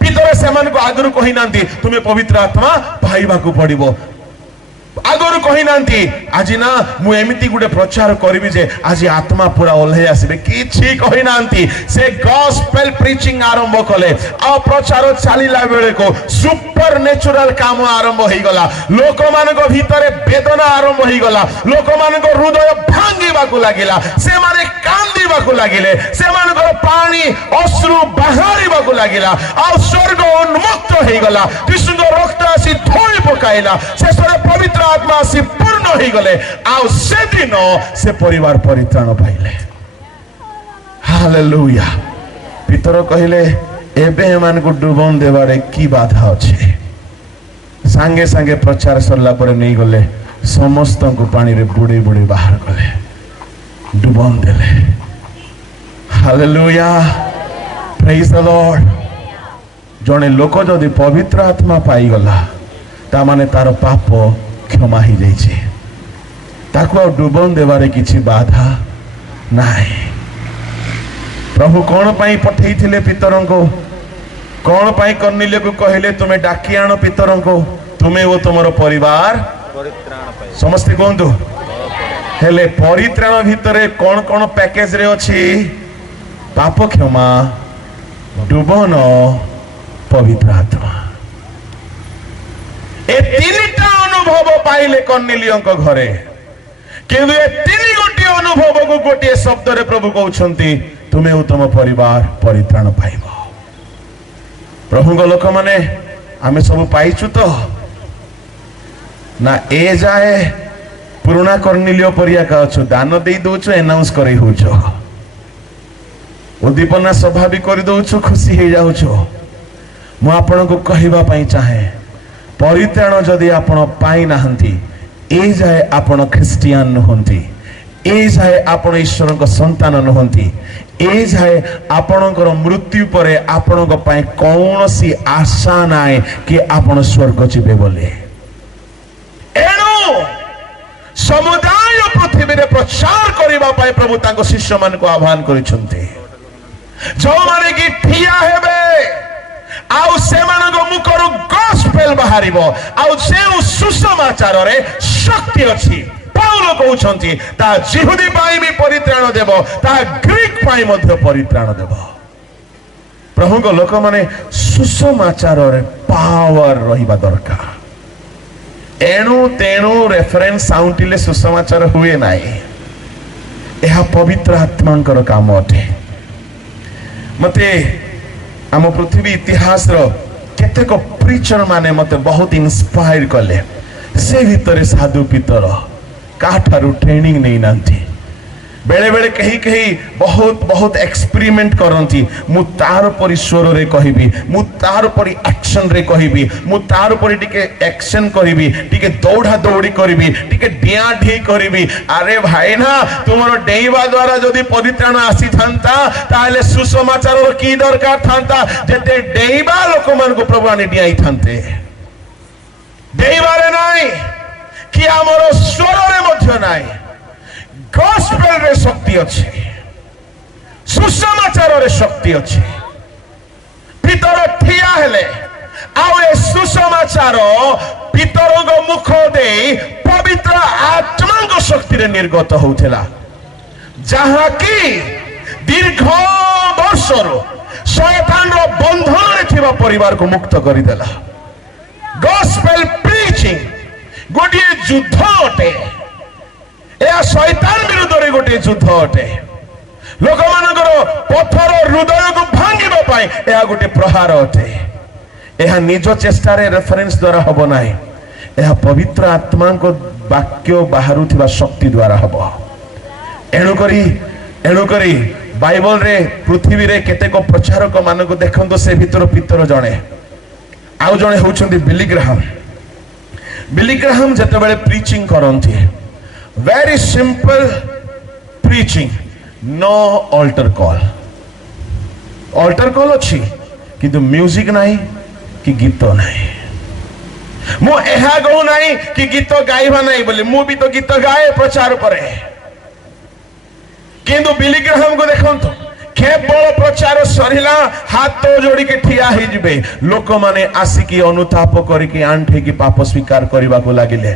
पितर से मान को आगरु कहि नांती तुमे पवित्र आत्मा पाइबा को पड़िबो आगरु कहि नांती आज ना मु एमिति गुटे प्रचार करिवि जे आज आत्मा पूरा ओल्हे आसीबे किछि कहि नांती से गॉस्पेल प्रीचिंग आरंभ कले आ प्रचार चलीला बेले को सुपर नेचुरल काम आरंभ होई गला लोक मानक भितरे वेदना आरंभ होई गला लोक मानक हृदय भांगीबा को लागिला से माने कांदीबा को लागिले से मानक पानी अश्रु बाहरीबा को लागिला आ स्वर्ग उन्मुक्त होई गला कृष्ण रक्त आसी धोई पकाइला से सरे पवित्र आत्मा से पूर्ण हो गले आउ से दिन से परिवार परित्राण पाइले हालेलुया पितर कहिले एबे एमान को डुबन देवारे की बाधा अछि संगे संगे प्रचार सरला पर नहीं गले समस्त को पानी रे बुड़ी बुड़ी बाहर गले डुबन देले हालेलुया प्रेज द लॉर्ड जने लोक जदि पवित्र आत्मा पाई गला ता माने तार पाप क्षमा ही जाइए ताकू डुबन देवारे किछि बाधा नाही प्रभु कौन पाई पठेई थिले पितरों को कौन पाई कर्नेलिय को कहले तुम्हें डाकी आनो पितरों को तुम्हें वो तुमरो परिवार समस्त कहतु हेले परित्राण भितरे कौन कौन पैकेज रे अछि पाप क्षमा डुबन पवित्र आत्मा ए तीनटा अनुभव पाइले कर्नेलियों को घरे किंतु ए तीन गोटे अनुभव को गोटे शब्द रे प्रभु कहउछंती तुम्हें उत्तम परिवार परित्राण पाइबो प्रभु को लोक माने आमे सब पाइछु तो ନା ଏ ଯାଏ ପୁରୁଣା କର୍ଣ୍ଣିଲିୟ ପରିଆ ଅଛୁ ଦାନ ଦେଇ ଦଉଛୁ ଏନାଉନ୍ସ କରି ହଉଛ ଉଦ୍ଦୀପନା ସଭା ବି କରି ଦଉଛୁ ଖୁସି ହେଇଯାଉଛୁ। ମୁଁ ଆପଣଙ୍କୁ କହିବା ପାଇଁ ଚାହେଁ ପରିତ୍ରାଣ ଯଦି ଆପଣ ପାଇନାହାନ୍ତି ଏ ଯାଏ ଆପଣ ଖ୍ରୀଷ୍ଟିଆନ ନୁହନ୍ତି, ଏ ଯାଏ ଆପଣ ଈଶ୍ୱରଙ୍କ ସନ୍ତାନ ନୁହନ୍ତି, ଏ ଯାଏ ଆପଣଙ୍କର ମୃତ୍ୟୁ ପରେ ଆପଣଙ୍କ ପାଇଁ କୌଣସି ଆଶା ନାହିଁ କି ଆପଣ ସ୍ୱର୍ଗ ଯିବେ ବୋଲି। ଏଣୁ ସମୁଦାୟ ପୃଥିବୀରେ ପ୍ରଚାର କରିବା ପାଇଁ ପ୍ରଭୁ ତାଙ୍କ ଶିଷ୍ୟମାନଙ୍କୁ ଆହ୍ୱାନ କରିଛନ୍ତି। ଯେଉଁମାନେ କି ଠିଆ ହେବେ ଆଉ ସେମାନଙ୍କ ମୁଖରୁ ଗସ୍ପେଲ ବାହାରିବ ଆଉ ଯେଉଁ ସୁସମାଚାରରେ ଶକ୍ତି ଅଛି ପାଉଲ କହୁଛନ୍ତି ତାହା ଜିହୁଦୀ ପାଇଁ ବି ପରିତ୍ରାଣ ଦେବ, ତାହା ଗ୍ରୀକ ପାଇଁ ମଧ୍ୟ ପରିତ୍ରାଣ ଦେବ। ପ୍ରଭୁଙ୍କ ଲୋକମାନେ ସୁସମାଚାରରେ ପାୱାର ରହିବା ଦରକାର। ଏଣୁ ତେଣୁ ରେଫରେନ୍ସ ସାଉଣ୍ଟିଲେ ସୁସମାଚାର ହୁଏ ନାହିଁ, ଏହା ପବିତ୍ର ଆତ୍ମାଙ୍କର କାମ ଅଟେ। ମତେ ଆମ ପୃଥିବୀ ଇତିହାସର କେତେକ ପ୍ରିଚର ମାନେ ମତେ ବହୁତ ଇନ୍ସପାୟାର କଲେ। ସେ ଭିତରେ ସାଧୁ ପିତର କାଠାରୁ ଟ୍ରେନିଂ ନେଇନାହାନ୍ତି, बेले बेले कहीं कहीं बहुत बहुत एक्सपेरिमेंट करती मु तार परी स्वर रे कहबी मु तार परी एक्शन रे कहबी मु तार परी टिके एक्शन करबी टिके दौड़ा दौड़ी करबी टिके डिया ढी करबी। अरे भाई ना तुमर डेइबा द्वारा जदि परित्राण आसी थांता ताले सुसमाचार की दरकार थांता जेते डेइबा लोक मान को प्रभु आनी डियाई थांते। डेइबारे नाही कि हमरो स्वर रे मध्य नाही गॉस्पेल रे शक्ति अच्छे, सुसमाचार रे शक्ति अच्छे। भीतर ठिया हेले आउ ए सुसमाचार भीतर गो मुख दे पवित्र आत्मा को शक्ति रे निर्गत होउथला, जहाँ की दीर्घ वर्षर शैतान रो बंधन रे थिबा परिवार को मुक्त करि देला। गॉस्पेल प्रीचिंग गोटे युद्ध अटे, यह शैतान विरुद्ध रे गोटे युद्ध अटे। लोक मानकर पथर हृदय को भांगिबा पाई यह गोटे प्रहार अटे। यह निज चेष्टा रे रेफरेंस द्वारा हबो नाही, यह पवित्र आत्मा को वाक्य बाहरु थिबा शक्ति द्वारा हबो। एणु करी बाइबल रे पृथ्वी रे केतेको प्रचारक मानको देखंतो से भीतर पितर जणे आउ जणे होउछन्ती बिली ग्राहम। बिली ग्राहम जते बेले प्रीचिंग करंती very simple preaching, no altar call. Altar call अच्छी किंतु म्यूजिक नहीं कि गीत नहीं। मु एहा गौ नहीं कि गीत गाइबा नहीं बोले मु भी तो गीत गाए प्रचार करे, किंतु बिली ग्राहम को देखंतो केवल प्रचार सरिला हाथ जोड़ी के ठिया ही जिबे लोक माने आसिकी अनुताप करिके आंठे की पाप स्वीकार करबा को लागिले।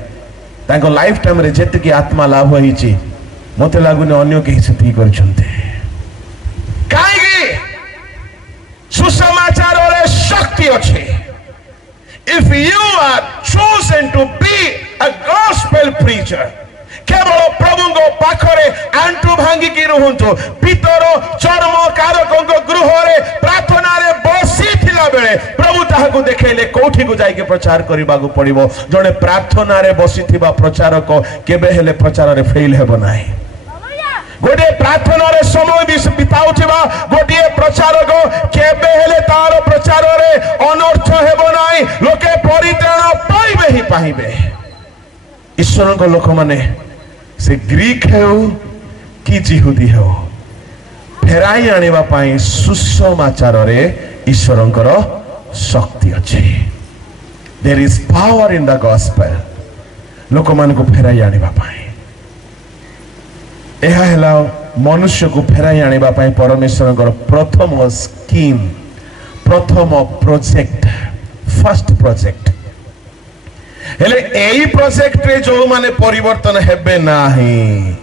तांको लाइफ टाइम रे जेते की आत्मा लाभ होईची मते लागुने अन्य केही सेती करछन्ते। काहेकि सुसमाचार रे शक्ति अछि। If you are chosen to be a gospel preacher, केवल प्रभु को पाखरे आंटू भांगी की रुहंतु पितर चर्म कारक गृह रे प्रार्थना रे बसी थिला बेले प्रभु ताहाकु देखेले कोठी को जाई के प्रचार करबा को पड़िबो। जने प्रार्थना रे बसी थिबा प्रचारक केबे हेले प्रचार रे फेल हेबो नाही। गोटे प्रार्थना रे समय बिताउथिबा गोटे प्रचारक केबे हेले तार प्रचार रे अनर्थ हेबो नाही। लोके परित्राण पाइबे ही पाइबे। ईश्वर को लोक माने से ग्रीक हो कि जिहुदी हो फेराई आनिबा पाई सुसमाचार रे ईश्वरंकर शक्ति अछि। There is power in the gospel. लोक मान को फेराई आनिबा पाई एहा हेला मनुष्य को फेराई आनिबा पाई परमेश्वरंकर प्रथम स्कीम, प्रथम प्रोजेक्ट, फर्स्ट प्रोजेक्ट। हेले एई प्रोजेक्ट रे जो माने परिवर्तन हेबे नाही।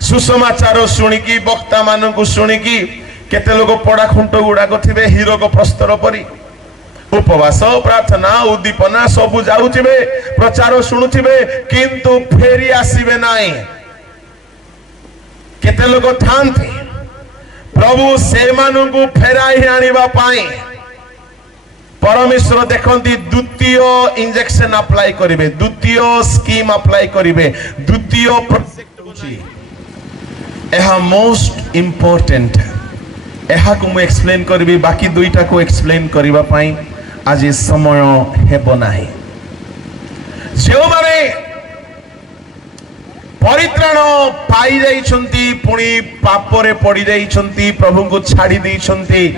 सुसमाचार सुनिकी वक्ता मानन को सुनिकी केते लोग पड़ा खुंट गुडा को थिबे हीरो को प्रस्तर परी उपवास प्रार्थना उद्दीपना सब जाउथिबे प्रचार सुनुथिबे किंतु फेरी आसीबे नाही। केते लोग थांती प्रभु से मानन को फेराई आनिबा पाई परमेश्वर देखती द्वितीय इंजेक्शन अप्लाई करिवे, द्वितीय स्कीम अप्लाई करिवे, द्वितीय प्रोजेक्ट होची एहा मोस्ट इंपोर्टेंट। एहा को मु एक्सप्लेन करबी, बाकी दुईटा को एक्सप्लेन करबा पई आज समय हेबो नाही। जो माने परित्राण पाई जाइछंती पुणी पापरे पड़ी जाइछंती, प्रभु को छाड़ी देइछंती,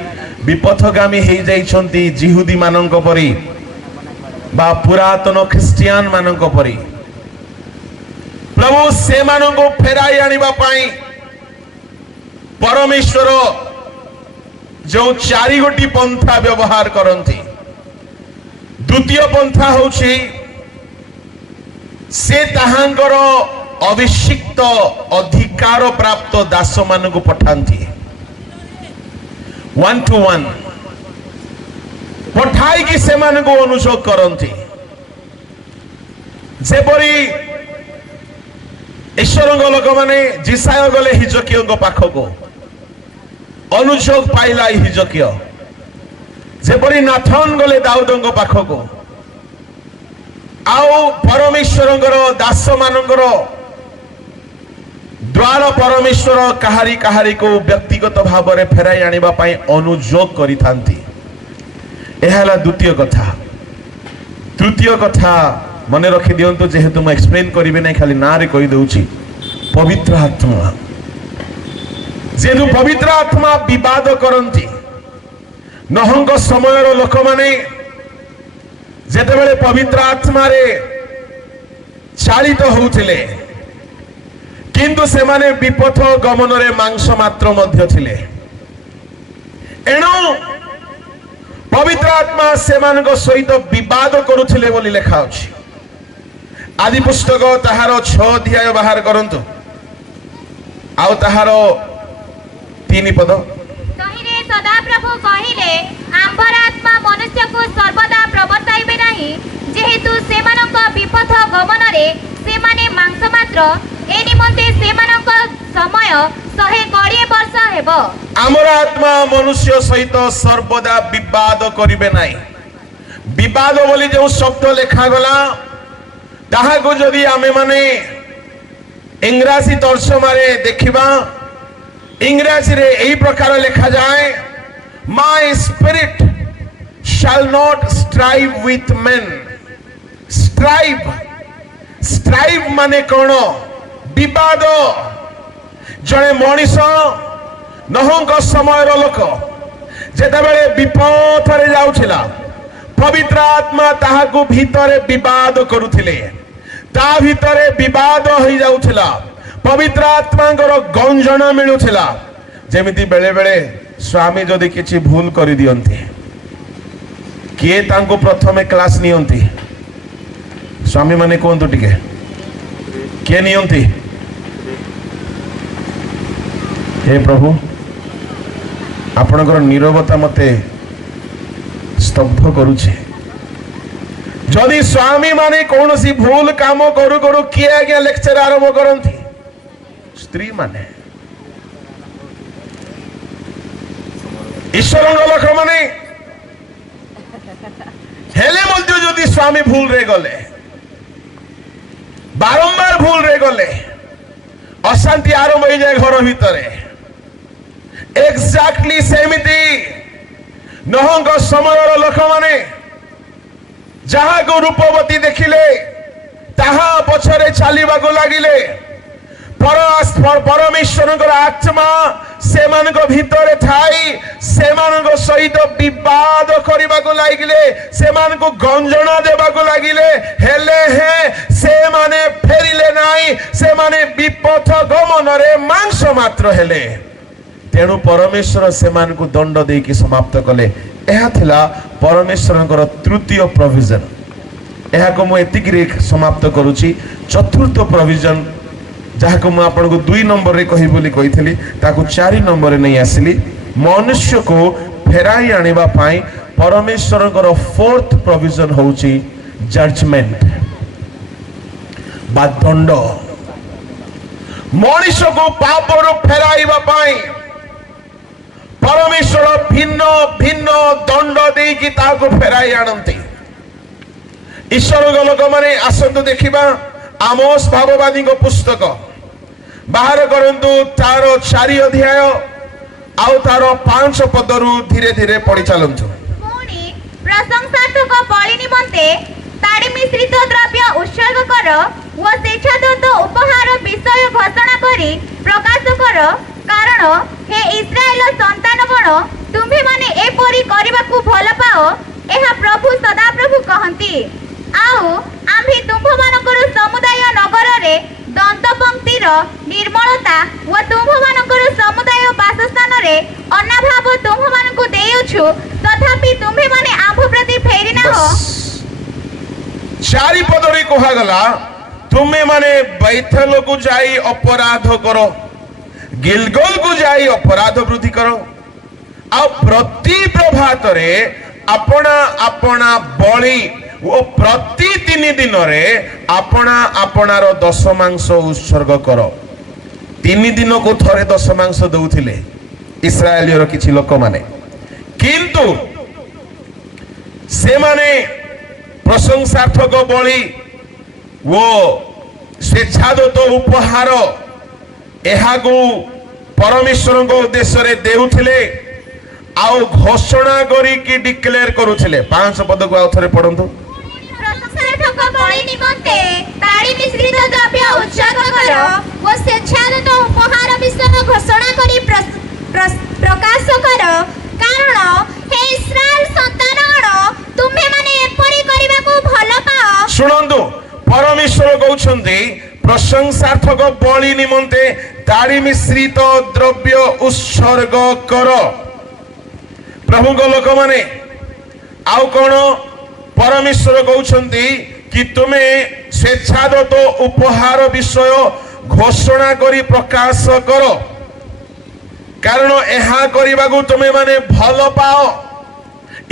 विपथगामी हे जाइछंती, जिहुदी मानंक परी बा पुरातन ख्रिस्टियान मानंक परी प्रभु से मानंको फेराई आनिबा पई परमेश्वर जो चारि गोटी पंथा व्यवहार करंती। द्वितीय पंथा होछि से ताहांकर अभिषिक्त अधिकार प्राप्त दास मानंको पठांती, 1 to 1 पठाई कि से मानंको अनुसोध करंती। जेपरी ईश्वरंग लोक माने जिसाय गले हिजकियंग पाखको अनुसोध पाइला हिजकिय, जेपरी नाथन गले दाऊदंग पाखको आउ परमेश्वरंगर दास मानंगर द्वार परमेश्वर काहारी काहारी को व्यक्तिगत भाव में फेराई आनिबा पई अनुयोग करिथांती। एहाला द्वितीय कथा। तृतीय कथा मन रखी दियंतु, जेहेतु मैं एक्सप्लेन करिबे नै, खाली ना रे कहि दउची। पवित्र आत्मा, जेहेतु पवित्र आत्मा विवाद करंती। नहंग समयर लोक माने जेतेबेले पवित्र आत्मा रे चालित होउथिले, किंतु से माने विपथ गमन रे मांस मात्र मध्य थिले। एणु पवित्र आत्मा से मानक सहित विवाद करुथिले बोली लेखा अछि। आदि पुस्तक ताहार 6 अध्याय बाहर करंतु, आउ ताहार 3 पद। तहिरे सदा प्रभु कहिले, आंबर आत्मा मनुष्य को सर्वदा प्रवर्ताइबे नाही, जेहेतु सेमानक विपथ गमन रे सेमाने मांस मात्र, ए निमंते सेमानक समय 120 वर्ष हेबो। आमर आत्मा मनुष्य सहित सर्वदा विवाद करिबे नाही। विवाद बोली जो शब्द लेखा गला ताहा को जदि आमे माने इंग्राजी तर्जमा रे देखिबा, इंग्राजी रे एही प्रकार लेखा जाए, my spirit shall not strive with main. Strive, strive माने कोन? विवाद। जड़े मनीष नहंग समय लोक जेतेबेले विपथ रे जाउछिला, पवित्र आत्मा ताहाकु भीतरे विवाद करुथिले, ता भीतरे विवाद होई जाउछिला, पवित्र आत्मांकर गंजना मिलुथिला। जेमिति बेले बेले स्वामी जदि किछि भूल करि दियंती, किए तांको प्रथमे क्लास नियंती? स्वामी माने कोंतु टिके किए नियंती? हे प्रभु, आपणकर नीरवता मते स्तब्ध करुछे। जदि स्वामी माने कौन सी भूल काम करू करू किए आज्ञा लेक्चर आरंभ करंती? स्त्री माने। ईश्वर लोक माने हेले मध्य जदि स्वामी भूल रे गले, बारंबार भूल रे गले, अशांति आरंभ हो जाए घर भितरे। एक्जाक्टली सेमिति नहंग समय लोक माने जहा को रूपवती देखिले ताहा पछरे चलिबा को लागिले। परमेश्वर आत्मा से भितरे थाई से सहित विवाद करने को लगिले, से गंजना देवा को लगिले, हेले हे से माने फेरिले नाई, से माने विपथ गमन रे मांस मात्र हेले। तेणु परमेश्वर से दंड देकी समाप्त कले। यह थिला परमेश्वर तृतीय प्रोविजन। यह को मुझे समाप्त करुची। चतुर्थ प्रोविजन जहाँ को मुझे आपको 2 नंबर रे कही बोली कही ताकू 4 नंबर रे नहीं आसिली। मनुष्य को फेराई आनिबा पाई परमेश्वर 4th प्रोविजन होची जजमेंट बा दंड। मनुष्य को पाप रो फेराइबा पाई परमेश्वर ଭିନ୍ନ ଭିନ୍ନ ଦଣ୍ଡ ଦେଇକି ତାହାକୁ ଫେରାଇ ଆଣନ୍ତି। ଈଶ୍ୱରଙ୍କ ଲୋକମାନେ ଆସନ୍ତୁ ଦେଖିବା ଆମୋସ ଭାବବାଦୀଙ୍କ ପୁସ୍ତକ ବାହାର କରନ୍ତୁ ତାର 4 ଅଧ୍ୟାୟ ଆଉ ତାର 5 ପଦରୁ ଧୀରେ ଧୀରେ ପଢି ଚାଲନ୍ତୁ। ପୁଣି ପ୍ରଶଂସାତ୍ମକ ବଳି ନିମନ୍ତେ ତାଡ଼ି ମିଶ୍ରିତ ଦ୍ରବ୍ୟ ଉତ୍ସର୍ଗ କର ଓ ସ୍ୱେଚ୍ଛାଦତ୍ତ ଉପହାର ବିଷୟ ଘୋଷଣା କରି ପ୍ରକାଶ କର, କାରଣ ହେ ଇସ୍ରାଏଲ ସନ୍ତାନଗଣ, ତୁମ୍ଭେମାନେ ଏପରି କରିବାକୁ ଭଲ ପାଅ, ଏହା ପ୍ରଭୁ ସଦାପ୍ରଭୁ କହନ୍ତି। ଆଉ ଆମ୍ଭେ ତୁମ୍ଭମାନଙ୍କର ସମୁଦାୟ ନଗରରେ ଦନ୍ତପଙ୍କ୍ତିର ନିର୍ମଳତା ଓ ତୁମ୍ଭମାନଙ୍କର ସମୁଦାୟ ବାସସ୍ଥାନରେ ଅନାଭାବ ତୁମ୍ଭମାନଙ୍କୁ ଦେଇଅଛୁ, ତଥାପି ତୁମ୍ଭେମାନେ ଆମ୍ଭ ପ୍ରତି ଫେରି ନାହ। 4 ପଦରେ କୁହାଗଲା ତୁମେ ମାନେ ବୈଥଲକୁ ଯାଇ ଅପରାଧ କର, ଗିଲଗଲକୁ ଯାଇ ଅପରାଧ ବୃଦ୍ଧି କର, ଆଉ ପ୍ରତି ପ୍ରଭାତରେ ଆପଣା ଆପଣା ବଳି ଓ ପ୍ରତି 3 ଦିନରେ ଆପଣା ଆପଣାର ଦଶମାଂଶ ଉତ୍ସର୍ଗ କର। 3 ଦିନକୁ ଥରେ ଦଶମାଂଶ ଦଉଥିଲେ ଇସ୍ରାଏଲର କିଛି ଲୋକମାନେ, କିନ୍ତୁ ସେମାନେ ପ୍ରଶଂସାର୍ଥକ ବଳି ଓ ସ୍ୱେଚ୍ଛାଦତ୍ତ ଉପହାର ଏହାକୁ ପରମେଶ୍ୱରଙ୍କ ଉଦ୍ଦେଶ୍ୟରେ ଦେଉଥିଲେ ଆଉ ଘୋଷଣା କରିକି ଡିକ୍ଲେୟାର କରୁଥିଲେ। 5 ପଦକୁ ଆଉ ଥରେ ପଢନ୍ତୁ। ପ୍ରଶଂସାର୍ଥକ ବଳି ନିମନ୍ତେ ତାଡ଼ି ମିଶ୍ରିତ ଦ୍ରବ୍ୟ ଉତ୍ସର୍ଗ କର ଓ ସ୍ୱେଚ୍ଛାଦତ୍ତ ଉପହାର ବିଷୟ ଘୋଷଣା କରି ପ୍ରକାଶ କର, କାରଣ ହେ ଇସ୍ରାଏଲ ସନ୍ତାନଗଣ, ତୁମ୍ଭେମାନେ ଏପରି କରିବାକୁ ଭଲ ପାଅ। ଶୁଣନ୍ତୁ, ପରମେଶ୍ୱର କହୁଛନ୍ତି ପ୍ରଶଂସାର୍ଥକ ବଳି ନିମନ୍ତେ ତାଡ଼ି ମିଶ୍ରିତ ଦ୍ରବ୍ୟ ଉତ୍ସର୍ଗ କର। ପ୍ରଭୁଙ୍କ ଲୋକମାନେ ଆଉ କଣ ପରମେଶ୍ୱର କହୁଛନ୍ତି କି ତୁମେ ସ୍ୱେଚ୍ଛାଦତ୍ତ ଉପହାର ବିଷୟ ଘୋଷଣା କରି ପ୍ରକାଶ କର, କାରଣ ଏହା କରିବାକୁ ତୁମେ ମାନେ ଭଲ ପାଅ।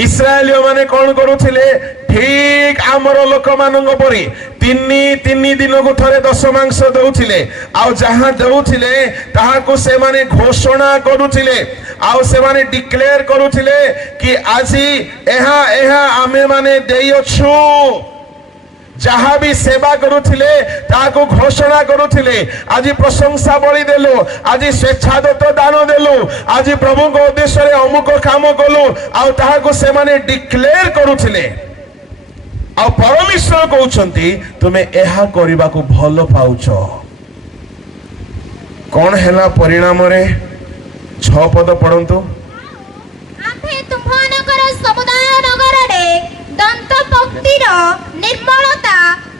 ଇସ୍ରାଏଲୀୟ ମାନେ କଣ କରୁଥିଲେ? ଠିକ ଆମର ଲୋକମାନଙ୍କ ପରି 3 ଦିନକୁ ଥରେ ଦଶମାଂଶ ଦଉଥିଲେ, ଆଉ ଯାହା ଦଉଥିଲେ ତାହାକୁ ସେମାନେ ଘୋଷଣା କରୁଥିଲେ, ଆଉ ସେମାନେ ଡିକ୍ଲେୟାର କରୁଥିଲେ କି ଆଜି ଏହା ଏହା ଆମେ ମାନେ ଦେଇଅଛୁ। ଯାହା ବି ସେବା କରୁଥିଲେ ତାହାକୁ ଘୋଷଣା କରୁଥିଲେ, ଆଜି ପ୍ରଶଂସା ବଳି ଦେଲୁ, ଆଜି ସ୍ୱେଚ୍ଛାଦତ୍ତ ଦାନ ଦେଲୁ, ଆଜି ପ୍ରଭୁଙ୍କ ଉଦ୍ଦେଶ୍ୟରେ ଅମୁକ କାମ କଲୁ, ଆଉ ତାହାକୁ ସେମାନେ ଡିକ୍ଲେୟାର କରୁଥିଲେ। ଆଉ ପରମେଶ୍ୱର କହୁଛନ୍ତି ତୁମେ ଏହା କରିବାକୁ ଭଲ ପାଉଛ। କଣ ହେଲା ପରିଣାମରେ? 6 ପଦ ପଢନ୍ତୁ। ଆମ୍ଭେ ତୁମ୍ଭମାନଙ୍କର ସମୁଦାୟ ନଗରରେ ଦନ୍ତପଙ୍କ୍ତିର ନିର୍ମଳତା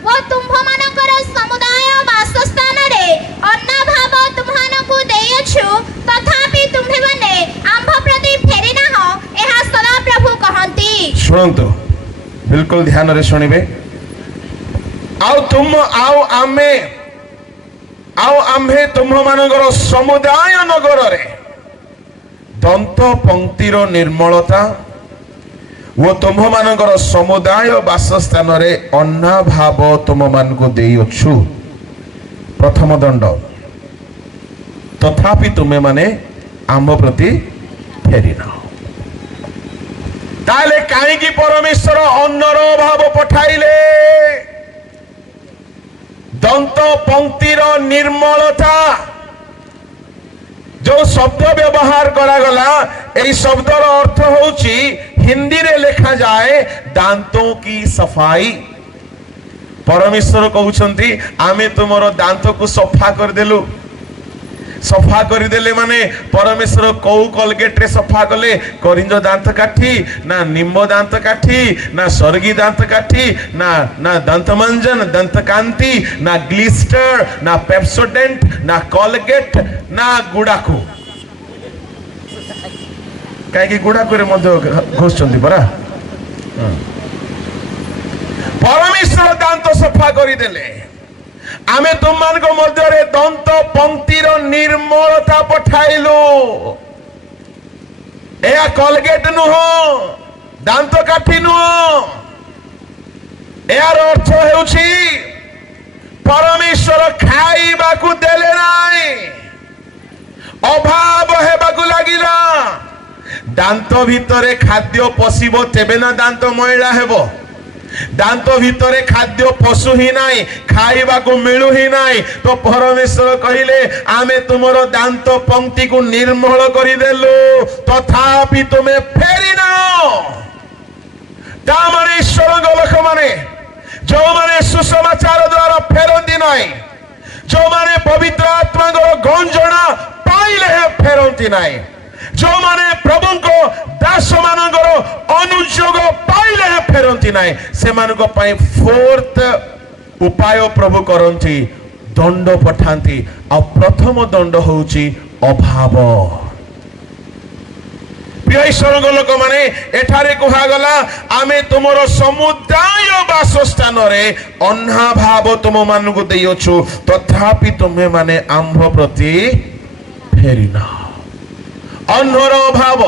ଓ ତୁମ୍ଭମାନଙ୍କର ସମୁଦାୟ ବାସସ୍ଥାନରେ ଅନାଭାବ ତୁମ୍ଭମାନଙ୍କୁ ଦେଇଅଛୁ, ତଥାପି ତୁମ୍ଭେମାନେ ଆମ୍ଭ ପ୍ରତି ଫେରି ନାହ, ଏହା ସଦାପ୍ରଭୁ କହନ୍ତି। ଶୁଣନ୍ତୁ, ବିଲକୁଲ ଧ୍ୟାନରେ ଶୁଣିବେ। ଆଉ ଆମ୍ଭେ ତୁମ୍ଭମାନଙ୍କର ସମୁଦାୟ ନଗରରେ ଦନ୍ତ ପଙ୍କ୍ତିର ନିର୍ମଳତା ଓ ତୁମ୍ଭମାନଙ୍କର ସମୁଦାୟ ବାସସ୍ଥାନରେ ଅନାଭାବ ତୁମମାନଙ୍କୁ ଦେଇଅଛୁ। ପ୍ରଥମ ଦଣ୍ଡ, ତଥାପି ତୁମେମାନେ ଆମ୍ଭ ପ୍ରତି ଫେରିନାହ। ତାହେଲେ କାହିଁକି ପରମେଶ୍ୱର ଅନ୍ନର ଅଭାବ ପଠାଇଲେ? ଦନ୍ତ ପଙ୍କ୍ତିର ନିର୍ମଳତା ଯୋଉ ଶବ୍ଦ ବ୍ୟବହାର କରାଗଲା, ଏହି ଶବ୍ଦର ଅର୍ଥ ହଉଛି ହିନ୍ଦୀରେ ଲେଖାଯାଏ ଦାନ୍ତୋं की सफाई। ପରମେଶ୍ୱର କହୁଛନ୍ତି ଆମେ ତୁମର ଦାନ୍ତକୁ ସଫା କରିଦେଲୁ। ସଫା କରିଦେଲେ ମାନେ ପରମେଶ୍ୱର କୋଉ କୋଲଗେଟରେ ସଫା କଲେ? କରିଞ୍ଜ ଦାନ୍ତ କାଠି, ନା ନିମ୍ବ ଦାନ୍ତ କାଠି, ନା ସ୍ୱର୍ଗୀ ଦାନ୍ତ କାଠି, ନା ଦନ୍ତମଞ୍ଜନ, ଦନ୍ତକାନ୍ତି, ନା ଗ୍ଲିଷ୍ଟର, ନା ପେପ୍ସୋଡେଣ୍ଟ, ନା କୋଲଗେଟ, ନା ଗୁଡାକୁ। କାହିଁକି ଗୁଡାକୁରେ ମଧ୍ୟ ଘୋଷୁଛନ୍ତି ପରା। ପରମେଶ୍ୱର ଦାନ୍ତ ସଫା କରିଦେଲେ। ଆମେ ତୁମମାନଙ୍କ ମଧ୍ୟରେ ଦନ୍ତ ପଙ୍କ୍ତିର ନିର୍ମଳତା ପଠାଇଲୁ। ଏହା କୋଲଗେଟ ନୁହଁ, ଦାନ୍ତ କାଠି ନୁହଁ। ଏହାର ଅର୍ଥ ହେଉଛି ପରମେଶ୍ୱର ଖାଇବାକୁ ଦେଲେ ନାହିଁ, ଅଭାବ ହେବାକୁ ଲାଗିଲା। दांत भितरे खाद्य पशिब तेबे ना दांत मैला हेबो दांत भितरे खाद्य पशु ही नाही खाइबा को मिलू ही नाही तो परमेश्वर कहिले आमे तुमरो दांत पंक्ति को निर्मल करी देलु तथापि तुमे फेरी नाओ ता माने ईश्वर लोक माने जो माने सुसमाचार द्वारा फेरंती नाही जो माने पवित्र आत्मा को गंजना पाइले फेरंती नाही जो माने प्रभु को दास मानकर अनुयोग पाइले फेरंती नाही से मानको पई फोर्थ उपाय प्रभु करंती दंड पठांती आ प्रथम दंड होउची अभाव प्रिय ईश्वर लोक माने एठारे कुहा गला आमे तुमरो समुदाय वासस्थान रे अन्हा भाव तुम मानकु देइछु तथापि तुमे माने आम्भ प्रति फेरिना अन्हर अभाव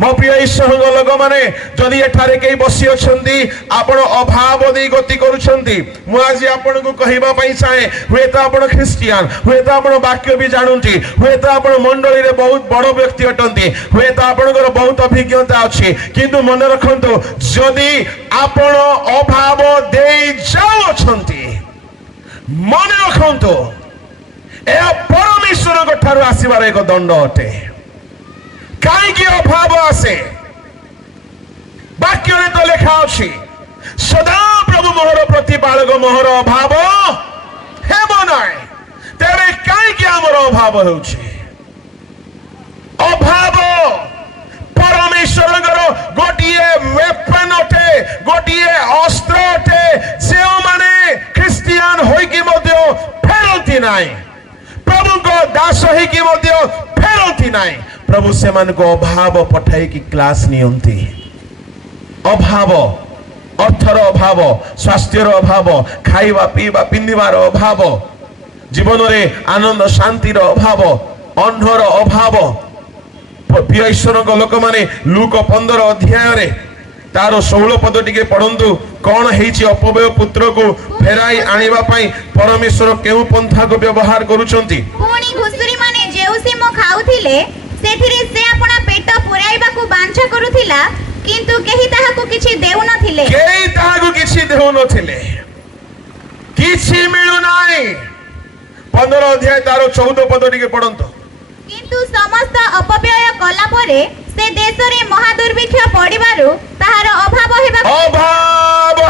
मो प्रिय ईश्वर लोक माने जदि एठारे केही बसी अछंती आपण अभाव दे गति करूछंती मु आज आपण को कहिबा पई चाहे हुए तो आपण ख्रिस्टियन हुए तो आपण वाक्य भी जानुंती हुए तो आपण मंडली रे बहुत बड़ व्यक्ति अटंती हुए तो आपनकर बहुत अभिज्ञता अछि किंतु मन रखंतु जदि आपण अभाव दे जाउ अछंती मन रखंतु ए परमेश्वर को ठारू आसीबार एक दंड अटे कहीं अभाव आसे वाक्य तो लिखा अच्छी सदा प्रभु मोहर प्रतिपालक मोहर अभाव हेब नाई तेरे कहीं आमर अभाव होउछि अभाव परमेश्वर गोटे वेपन अटे गोटे अस्त्र अटे से माने ख्रिस्टियन होइकी मध्य फेरंती नाई प्रभु को दास होइकी मध्य फेरंती नाई प्रभु से मान को अभाव पठाई की क्लास नियंती अभाव अर्थर अभाव स्वास्थ्यर अभाव खाइबा पीबा पिंदिबार अभाव जीवन रे आनंद शांतिर अभाव अन्हर अभाव प्रिय ईश्वर लोक माने लूक 15 अध्याय रे तारो 16 पद टिके पढंतु कोन हेछि अपव्यय पुत्र को फेराई आनिबा पई परमेश्वर केउ पंथा को व्यवहार करूचंती पुणी घुसुरी माने जेउसी मो खाउथिले सेथिरे से अपना पेट पुराइबा को बांछा करूथिला किंतु केही ताहाको किछि देउ नथिले केही ताहाको किछि देउ नथिले किछि मिलु नाही 15 अध्याय तारो 14 पद टिके पढंतु किंतु समस्त अपव्यय कला परे से देश रे महा दुर्भिक्ष पडिबारु ताहार अभाव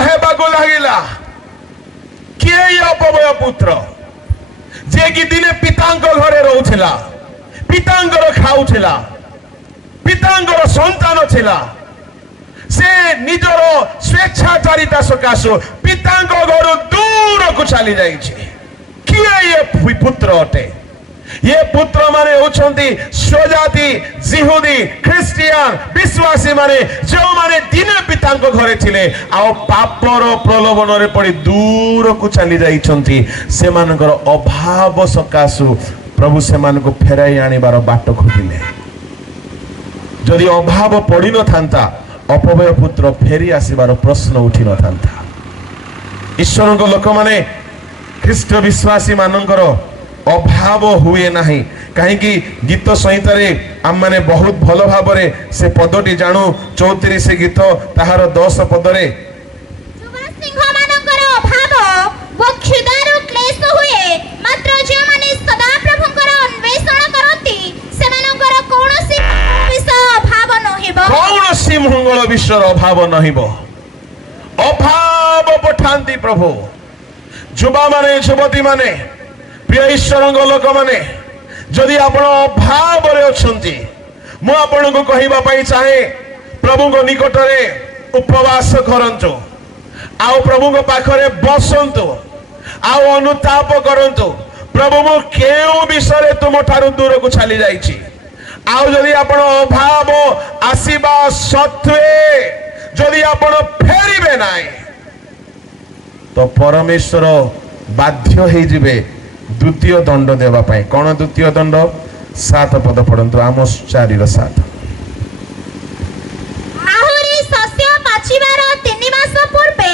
हेबा को लागिला के अपव्यय पुत्र जे कि दिने पितांक घरे रहउथिला पितांगर खाउथिला पितांगर संतान थिला से निजर स्वेच्छाचारिता सकाशो पितांक घर दूर को चली जाइछे किए ये पुत्र अटे ये पुत्र माने होछंती स्वजाति जिहुदी ख्रिस्टियन विश्वासी माने जो माने दिने पितांक घरे थिले आ पापर प्रलोभन रे पड़ी दूर को चली जाइछंती से मानकर अभाव सकाशो प्रभु से मान को फेराई आनिबार बाट खोजिले जदि अभाव पड़ी न थांता अपव्यय पुत्र फेरी आसीबार प्रश्न उठी न थांता ईश्वर को लोक माने ख्रिस्ट विश्वासी मानकर अभाव हुए नाही कहीं कि गीत संहिता रे आम माने बहुत भल भाव रे से पदटी जानू 34 गीत ताहार 10 पद रे सिंह मानकर अभाव वक्षुदारु क्लेश हुए मात्र जे माने सदा प्रभुकर अन्वेषण करती सेमानकर कोनोसी विषय अभाव नहिबो कोनोसी मंगल विश्वर अभाव नहिबो अभाव पठांती प्रभु जुबा माने जुवती माने प्रिय ईश्वर लोक माने जदि आपण अभाव रे अछंती मु आपण को कहिबा पई चाहे प्रभु को निकट रे उपवास करंतु आउ प्रभु को पाखरे बसंतु आउ अनुताप करंतु प्रभु मु केउ विषय तुम ठारू दूर को चली जाईची आउ जदि आपण अभाव आसीबा सत्वे जदि आपण फेरिबे नाई तो परमेश्वर बाध्य हे जिवे द्वितीय दंड देवा पाई कौन द्वितीय दंड 7 पद पढ़ंतु आमोस 4:7 आहुरी शस्य पाचिबार 3 मास पूर्वे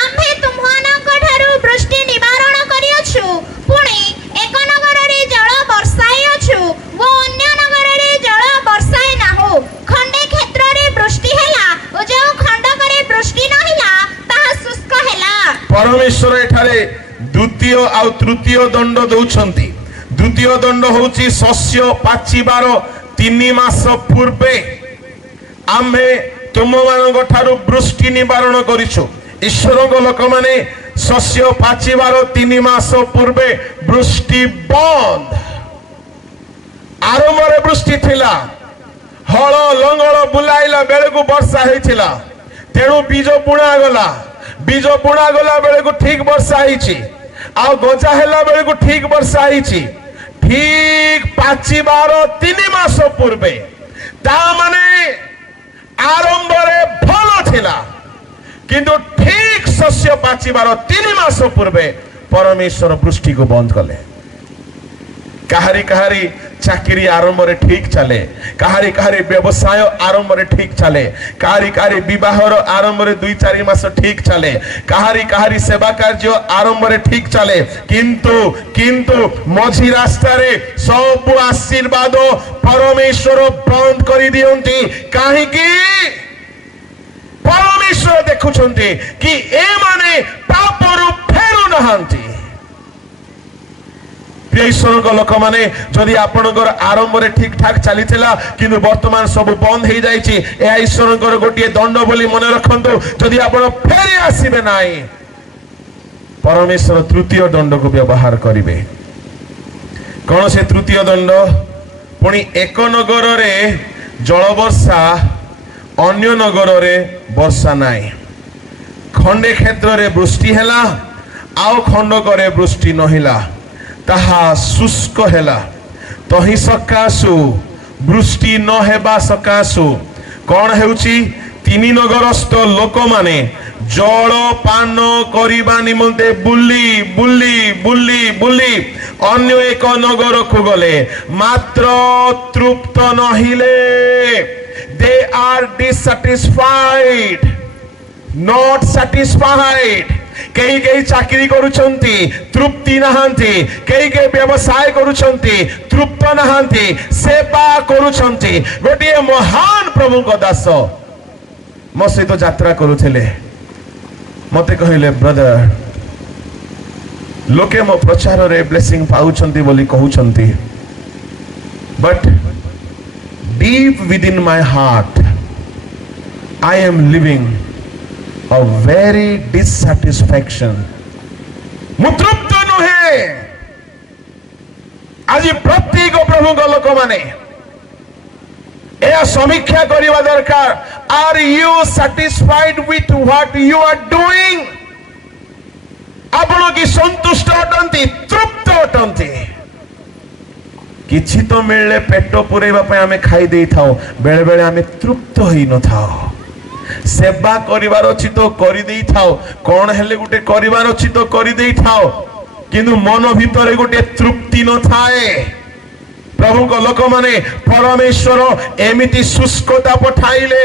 आम्भे तुमहानक ठारू वृष्टि निवारण करियछु पुणी एक नगर रे जल वर्षाय छु वो अन्य नगर रे जल वर्षाय ना हो ଆଉ ତୃତୀୟ ଦଣ୍ଡ ଦଉଛନ୍ତି। ଦ୍ୱିତୀୟ ଦଣ୍ଡ ହଉଛି ଶସ୍ୟ ପାଚିବାର 3 ମାସ ପୂର୍ବେ ଆମେ ତୁମମାନଙ୍କ ଠାରୁ ବୃଷ୍ଟି ନିବାରଣ କରିଛୁ। ଈଶ୍ୱରଙ୍କ ଲୋକମାନେ ଶସ୍ୟ ପାଚିବାର 3 ମାସ ପୂର୍ବେ ବୃଷ୍ଟି ବନ୍ଦ। ଆରମ୍ଭରେ ବୃଷ୍ଟି ଥିଲା, ହଳ ଲଙ୍ଗଳ ବୁଲାଇଲା ବେଳକୁ ବର୍ଷା ହେଇଥିଲା, ତେଣୁ ବୀଜ ବୁଣା ଗଲା। ବୀଜ ବୁଣା ଗଲା ବେଳକୁ ଠିକ ବର୍ଷା ହେଇଛି, ଆଉ ଗଜା ହେଲା ବେଳକୁ ଠିକ ବର୍ଷା ହେଇଛି। ଠିକ ପାଚିବାର 3 ମାସ ପୂର୍ବେ, ତା ମାନେ ଆରମ୍ଭରେ ଭଲ ଥିଲା, କିନ୍ତୁ ଠିକ ଶସ୍ୟ ପାଚିବାର 3 ମାସ ପୂର୍ବେ ପରମେଶ୍ୱର ବୃଷ୍ଟିକୁ ବନ୍ଦ କଲେ। କାହାରି କାହାରି ଚାକିରି ଆରମ୍ଭରେ ଠିକ ଚାଲେ, କାହାରି କାହାରି ବ୍ୟବସାୟ ଆରମ୍ଭରେ ଠିକ ଚାଲେ, କାହାରି କାହାରି ବିବାହର ଆରମ୍ଭରେ 2-4 ମାସ ଠିକ ଚାଲେ, କାହାରି କାହାରି ସେବା କାର୍ଯ୍ୟ ଆରମ୍ଭରେ ଠିକ ଚାଲେ, କିନ୍ତୁ ମଝି ରାସ୍ତାରେ ସବୁ ଆଶୀର୍ବାଦ ପରମେଶ୍ୱର ବନ୍ଦ କରିଦିଅନ୍ତି। କାହିଁକି? ପରମେଶ୍ୱର ଦେଖୁଛନ୍ତି କି ଏମାନେ ପାପରୁ ଫେରୁନାହାନ୍ତି। ଈଶ୍ୱରଙ୍କ ଲୋକମାନେ, ଯଦି ଆପଣଙ୍କର ଆରମ୍ଭରେ ଠିକ ଠାକ ଚାଲିଥିଲା କିନ୍ତୁ ବର୍ତ୍ତମାନ ସବୁ ବନ୍ଦ ହେଇଯାଇଛି, ଏହା ଈଶ୍ୱରଙ୍କର ଗୋଟିଏ ଦଣ୍ଡ ବୋଲି ମନେ ରଖନ୍ତୁ। ଯଦି ଆପଣ ଫେରି ଆସିବେ ନାହିଁ, ପରମେଶ୍ୱର ତୃତୀୟ ଦଣ୍ଡକୁ ବ୍ୟବହାର କରିବେ। କଣ ସେ ତୃତୀୟ ଦଣ୍ଡ? ପୁଣି ଏକ ନଗରରେ ଜଳବର୍ଷା, ଅନ୍ୟ ନଗରରେ ବର୍ଷା ନାହିଁ। ଖଣ୍ଡେ କ୍ଷେତ୍ରରେ ବୃଷ୍ଟି ହେଲା, ଆଉ ଖଣ୍ଡକରେ ବୃଷ୍ଟି ନହେଲା, ତାହା ଶୁଷ୍କ ହେଲା। ତହିଁ ସକାଶୁ ବୃଷ୍ଟି ନ ହେବା ସକାଶୁ କଣ ହେଉଛି? 3 ନଗରସ୍ଥ ଲୋକମାନେ ଜଳ ପାନ କରିବା ନିମନ୍ତେ ବୁଲି ବୁଲି ବୁଲି ବୁଲି ଅନ୍ୟ ଏକ ନଗରକୁ ଗଲେ, ମାତ୍ର ତୃପ୍ତ ନହିଲେ। They are dissatisfied, not satisfied. କେହି କେହି ଚାକିରି କରୁଛନ୍ତି, ତୃପ୍ତି ନାହାନ୍ତି। କେହି କେହି ବ୍ୟବସାୟ କରୁଛନ୍ତି, ତୃପ୍ତ ନାହାନ୍ତି। ସେବା କରୁଛନ୍ତି। ଗୋଟିଏ ମହାନ ପ୍ରଭୁଙ୍କ ଦାସ ମୋ ସହିତ ଯାତ୍ରା କରୁଥିଲେ। ମତେ କହିଲେ, ବ୍ରଦର, ଲୋକେ ମୋ ପ୍ରଚାରରେ ବ୍ଲେସିଂ ପାଉଛନ୍ତି ବୋଲି କହୁଛନ୍ତି, but deep within my heart I am living a very dissatisfaction. ମୁଁ ତୃପ୍ତ ନୁହେଁ। ଆଜି ପ୍ରତ୍ୟେକ ପ୍ରଭୁଙ୍କ ଲୋକମାନେ ଏହା ସମୀକ୍ଷା କରିବା ଦରକାର। Are you satisfied with what you are doing? ଆପଣ କି ସନ୍ତୁଷ୍ଟ ଅଟନ୍ତି, ତୃପ୍ତ ଅଟନ୍ତି? କିଛି ତ ମିଳିଲେ ପେଟ ପୁରେଇବା ପାଇଁ ଆମେ ଖାଇ ଦେଇଥାଉ, ବେଳେ ବେଳେ ଆମେ ତୃପ୍ତ ହେଇନଥାଉ। ସେବା କରିବାର ଅଛି ତ କରିଦେଇଥାଉ, କଣ ହେଲେ ଗୋଟେ କରିବାର ଅଛି ତ କରିଦେଇଥାଉ, କିନ୍ତୁ ମନ ଭିତରେ ଗୋଟେ ତୃପ୍ତି ନଥାଏ। ପ୍ରଭୁଙ୍କ ଲୋକମାନେ, ପରମେଶ୍ୱର ଏମିତି ଶୁଷ୍କତା ପଠାଇଲେ,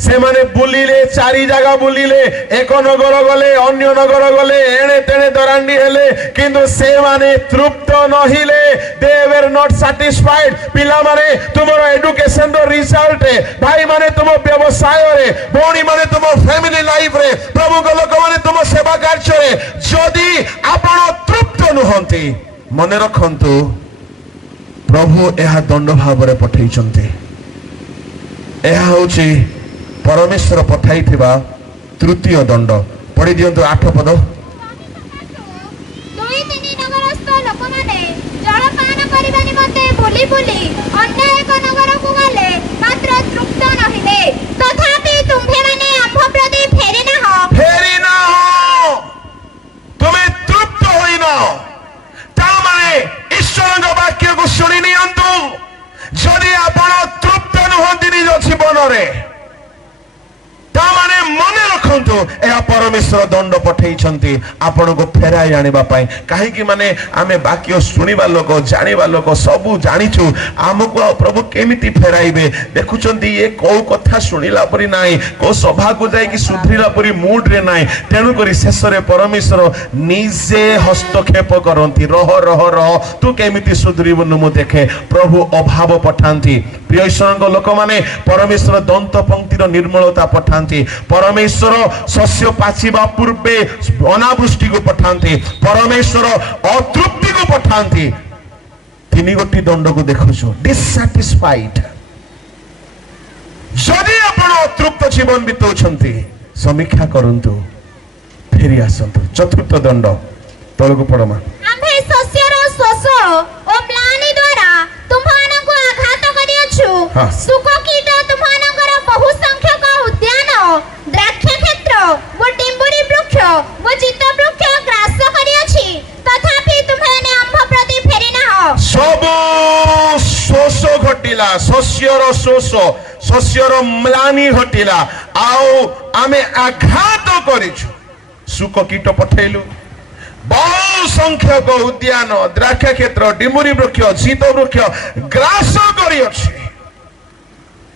ସେମାନେ ବୁଲିଲେ, 4 ଜାଗା ବୁଲିଲେ, ଏକ ନଗର ଗଲେ, ଅନ୍ୟ ନଗର ଗଲେ, ଏଣେ ତେଣେ ଦରାଣ୍ଡି ହେଲେ, କିନ୍ତୁ ସେମାନେ ତୃପ୍ତ ନହିଲେ। They were not satisfied. ପିଲାମାନେ, ତୁମର ଏଡୁକେସନର ରିଜଲ୍ଟ, ଭାଇମାନେ ତୁମ ବ୍ୟବସାୟରେ, ଭଉଣୀମାନେ ତୁମ ଫ୍ୟାମିଲି ଲାଇଫରେ, ପ୍ରଭୁଙ୍କ ଲୋକମାନେ ତୁମ ସେବା କାର୍ଯ୍ୟରେ ଯଦି ଆପଣ ତୃପ୍ତ ନୁହନ୍ତି, ମନେ ରଖନ୍ତୁ ପ୍ରଭୁ ଏହା ଦଣ୍ଡ ଭାବରେ ପଠାଇଛନ୍ତି। ଏହା ହେଉଛି ପରମେଶ୍ୱର ପଠାଇଥିବା ତୃତୀୟ ଦଣ୍ଡ। ପଢି ଦିଅନ୍ତୁ 8 ପଦ। 2-3 ନଗରସ୍ଥ ଲୋକମାନେ ଜଳପାନ କରିବା ନିମନ୍ତେ ବୁଲି ବୁଲି ଅନ୍ୟ ଏକ ନଗରକୁ ଗଲେ, ମାତ୍ର ତୃପ୍ତ ନହିଲେ। ତଥାପି ତୁମ୍ଭେମାନେ ଆମ୍ଭ ପ୍ରତି ଫେରିନାହ। ତୁମେ ତୃପ୍ତ ହୋଇନାହ। ତାମାନେ ଈଶ୍ୱରଙ୍କ ବାକ୍ୟକୁ ଶୁଣି ନିଅନ୍ତୁ। ଯଦି ଆପଣ ତୃପ୍ତ ନୁହନ୍ତି ନିଜ ଜୀବନରେ, ତାମାନେ ମନେ ରଖନ୍ତୁ ଏହା ପରମେଶ୍ୱର ଦଣ୍ଡ ପଠେଇଛନ୍ତି ଆପଣଙ୍କୁ ଫେରାଇ ଆଣିବା ପାଇଁ। କାହିଁକି? ମାନେ ଆମେ ବାକ୍ୟ ଶୁଣିବା ଲୋକ, ଜାଣିବା ଲୋକ, ସବୁ ଜାଣିଛୁ, ଆମକୁ ଆଉ ପ୍ରଭୁ କେମିତି ଫେରାଇବେ? ଦେଖୁଛନ୍ତି ଇଏ କୋଉ କଥା ଶୁଣିଲା ପରି ନାହିଁ, କୋଉ ସଭାକୁ ଯାଇକି ସୁଧରିଲା ପରି ମୁଡରେ ନାହିଁ। ତେଣୁକରି ଶେଷରେ ପରମେଶ୍ୱର ନିଜେ ହସ୍ତକ୍ଷେପ କରନ୍ତି। ରହ ତୁ କେମିତି ସୁଧରିବୁନୁ ମୁଁ ଦେଖେ। ପ୍ରଭୁ ଅଭାବ ପଠାନ୍ତି, प्रिय ईश्वर लोक मैंने परमेश्वर दंत पंक्तिर निर्मलता पठाते परमेश्वर शस्य पाचिबा पूर्वे अनावृष्टि को पठाते परमेश्वर अतृप्ति को पठाते तीन गोटी दंड को देखुछु डिससैटिस्फाइड जदि आपण अतृप्त जीवन बिताउछंती समीक्षा करंतु फेरी आसंतु चतुर्थ दंड तळको पडमा आम्भे शस्यर शोष ओ म्लानि द्वारा तुम्हानंकु आघात करियछु हाँ। सुख कीट तुम्हानंकर बहु संख्यक उद्यान द्राक्ष क्षेत्र व डिंबुरी वृक्ष व चित्त वृक्ष ग्रास करियछि तथापि तुम्हेने आम्भ प्रति फेरि नाह सब शोष घटिला शस्यर शोष शस्यर म्लानी घटिला आउ आमे आघात करिछु सुख कीट पठेलु बहु संख्यक उद्यान द्राक्ष क्षेत्र डिमुरी वृक्ष शीत वृक्ष ग्रास करियछि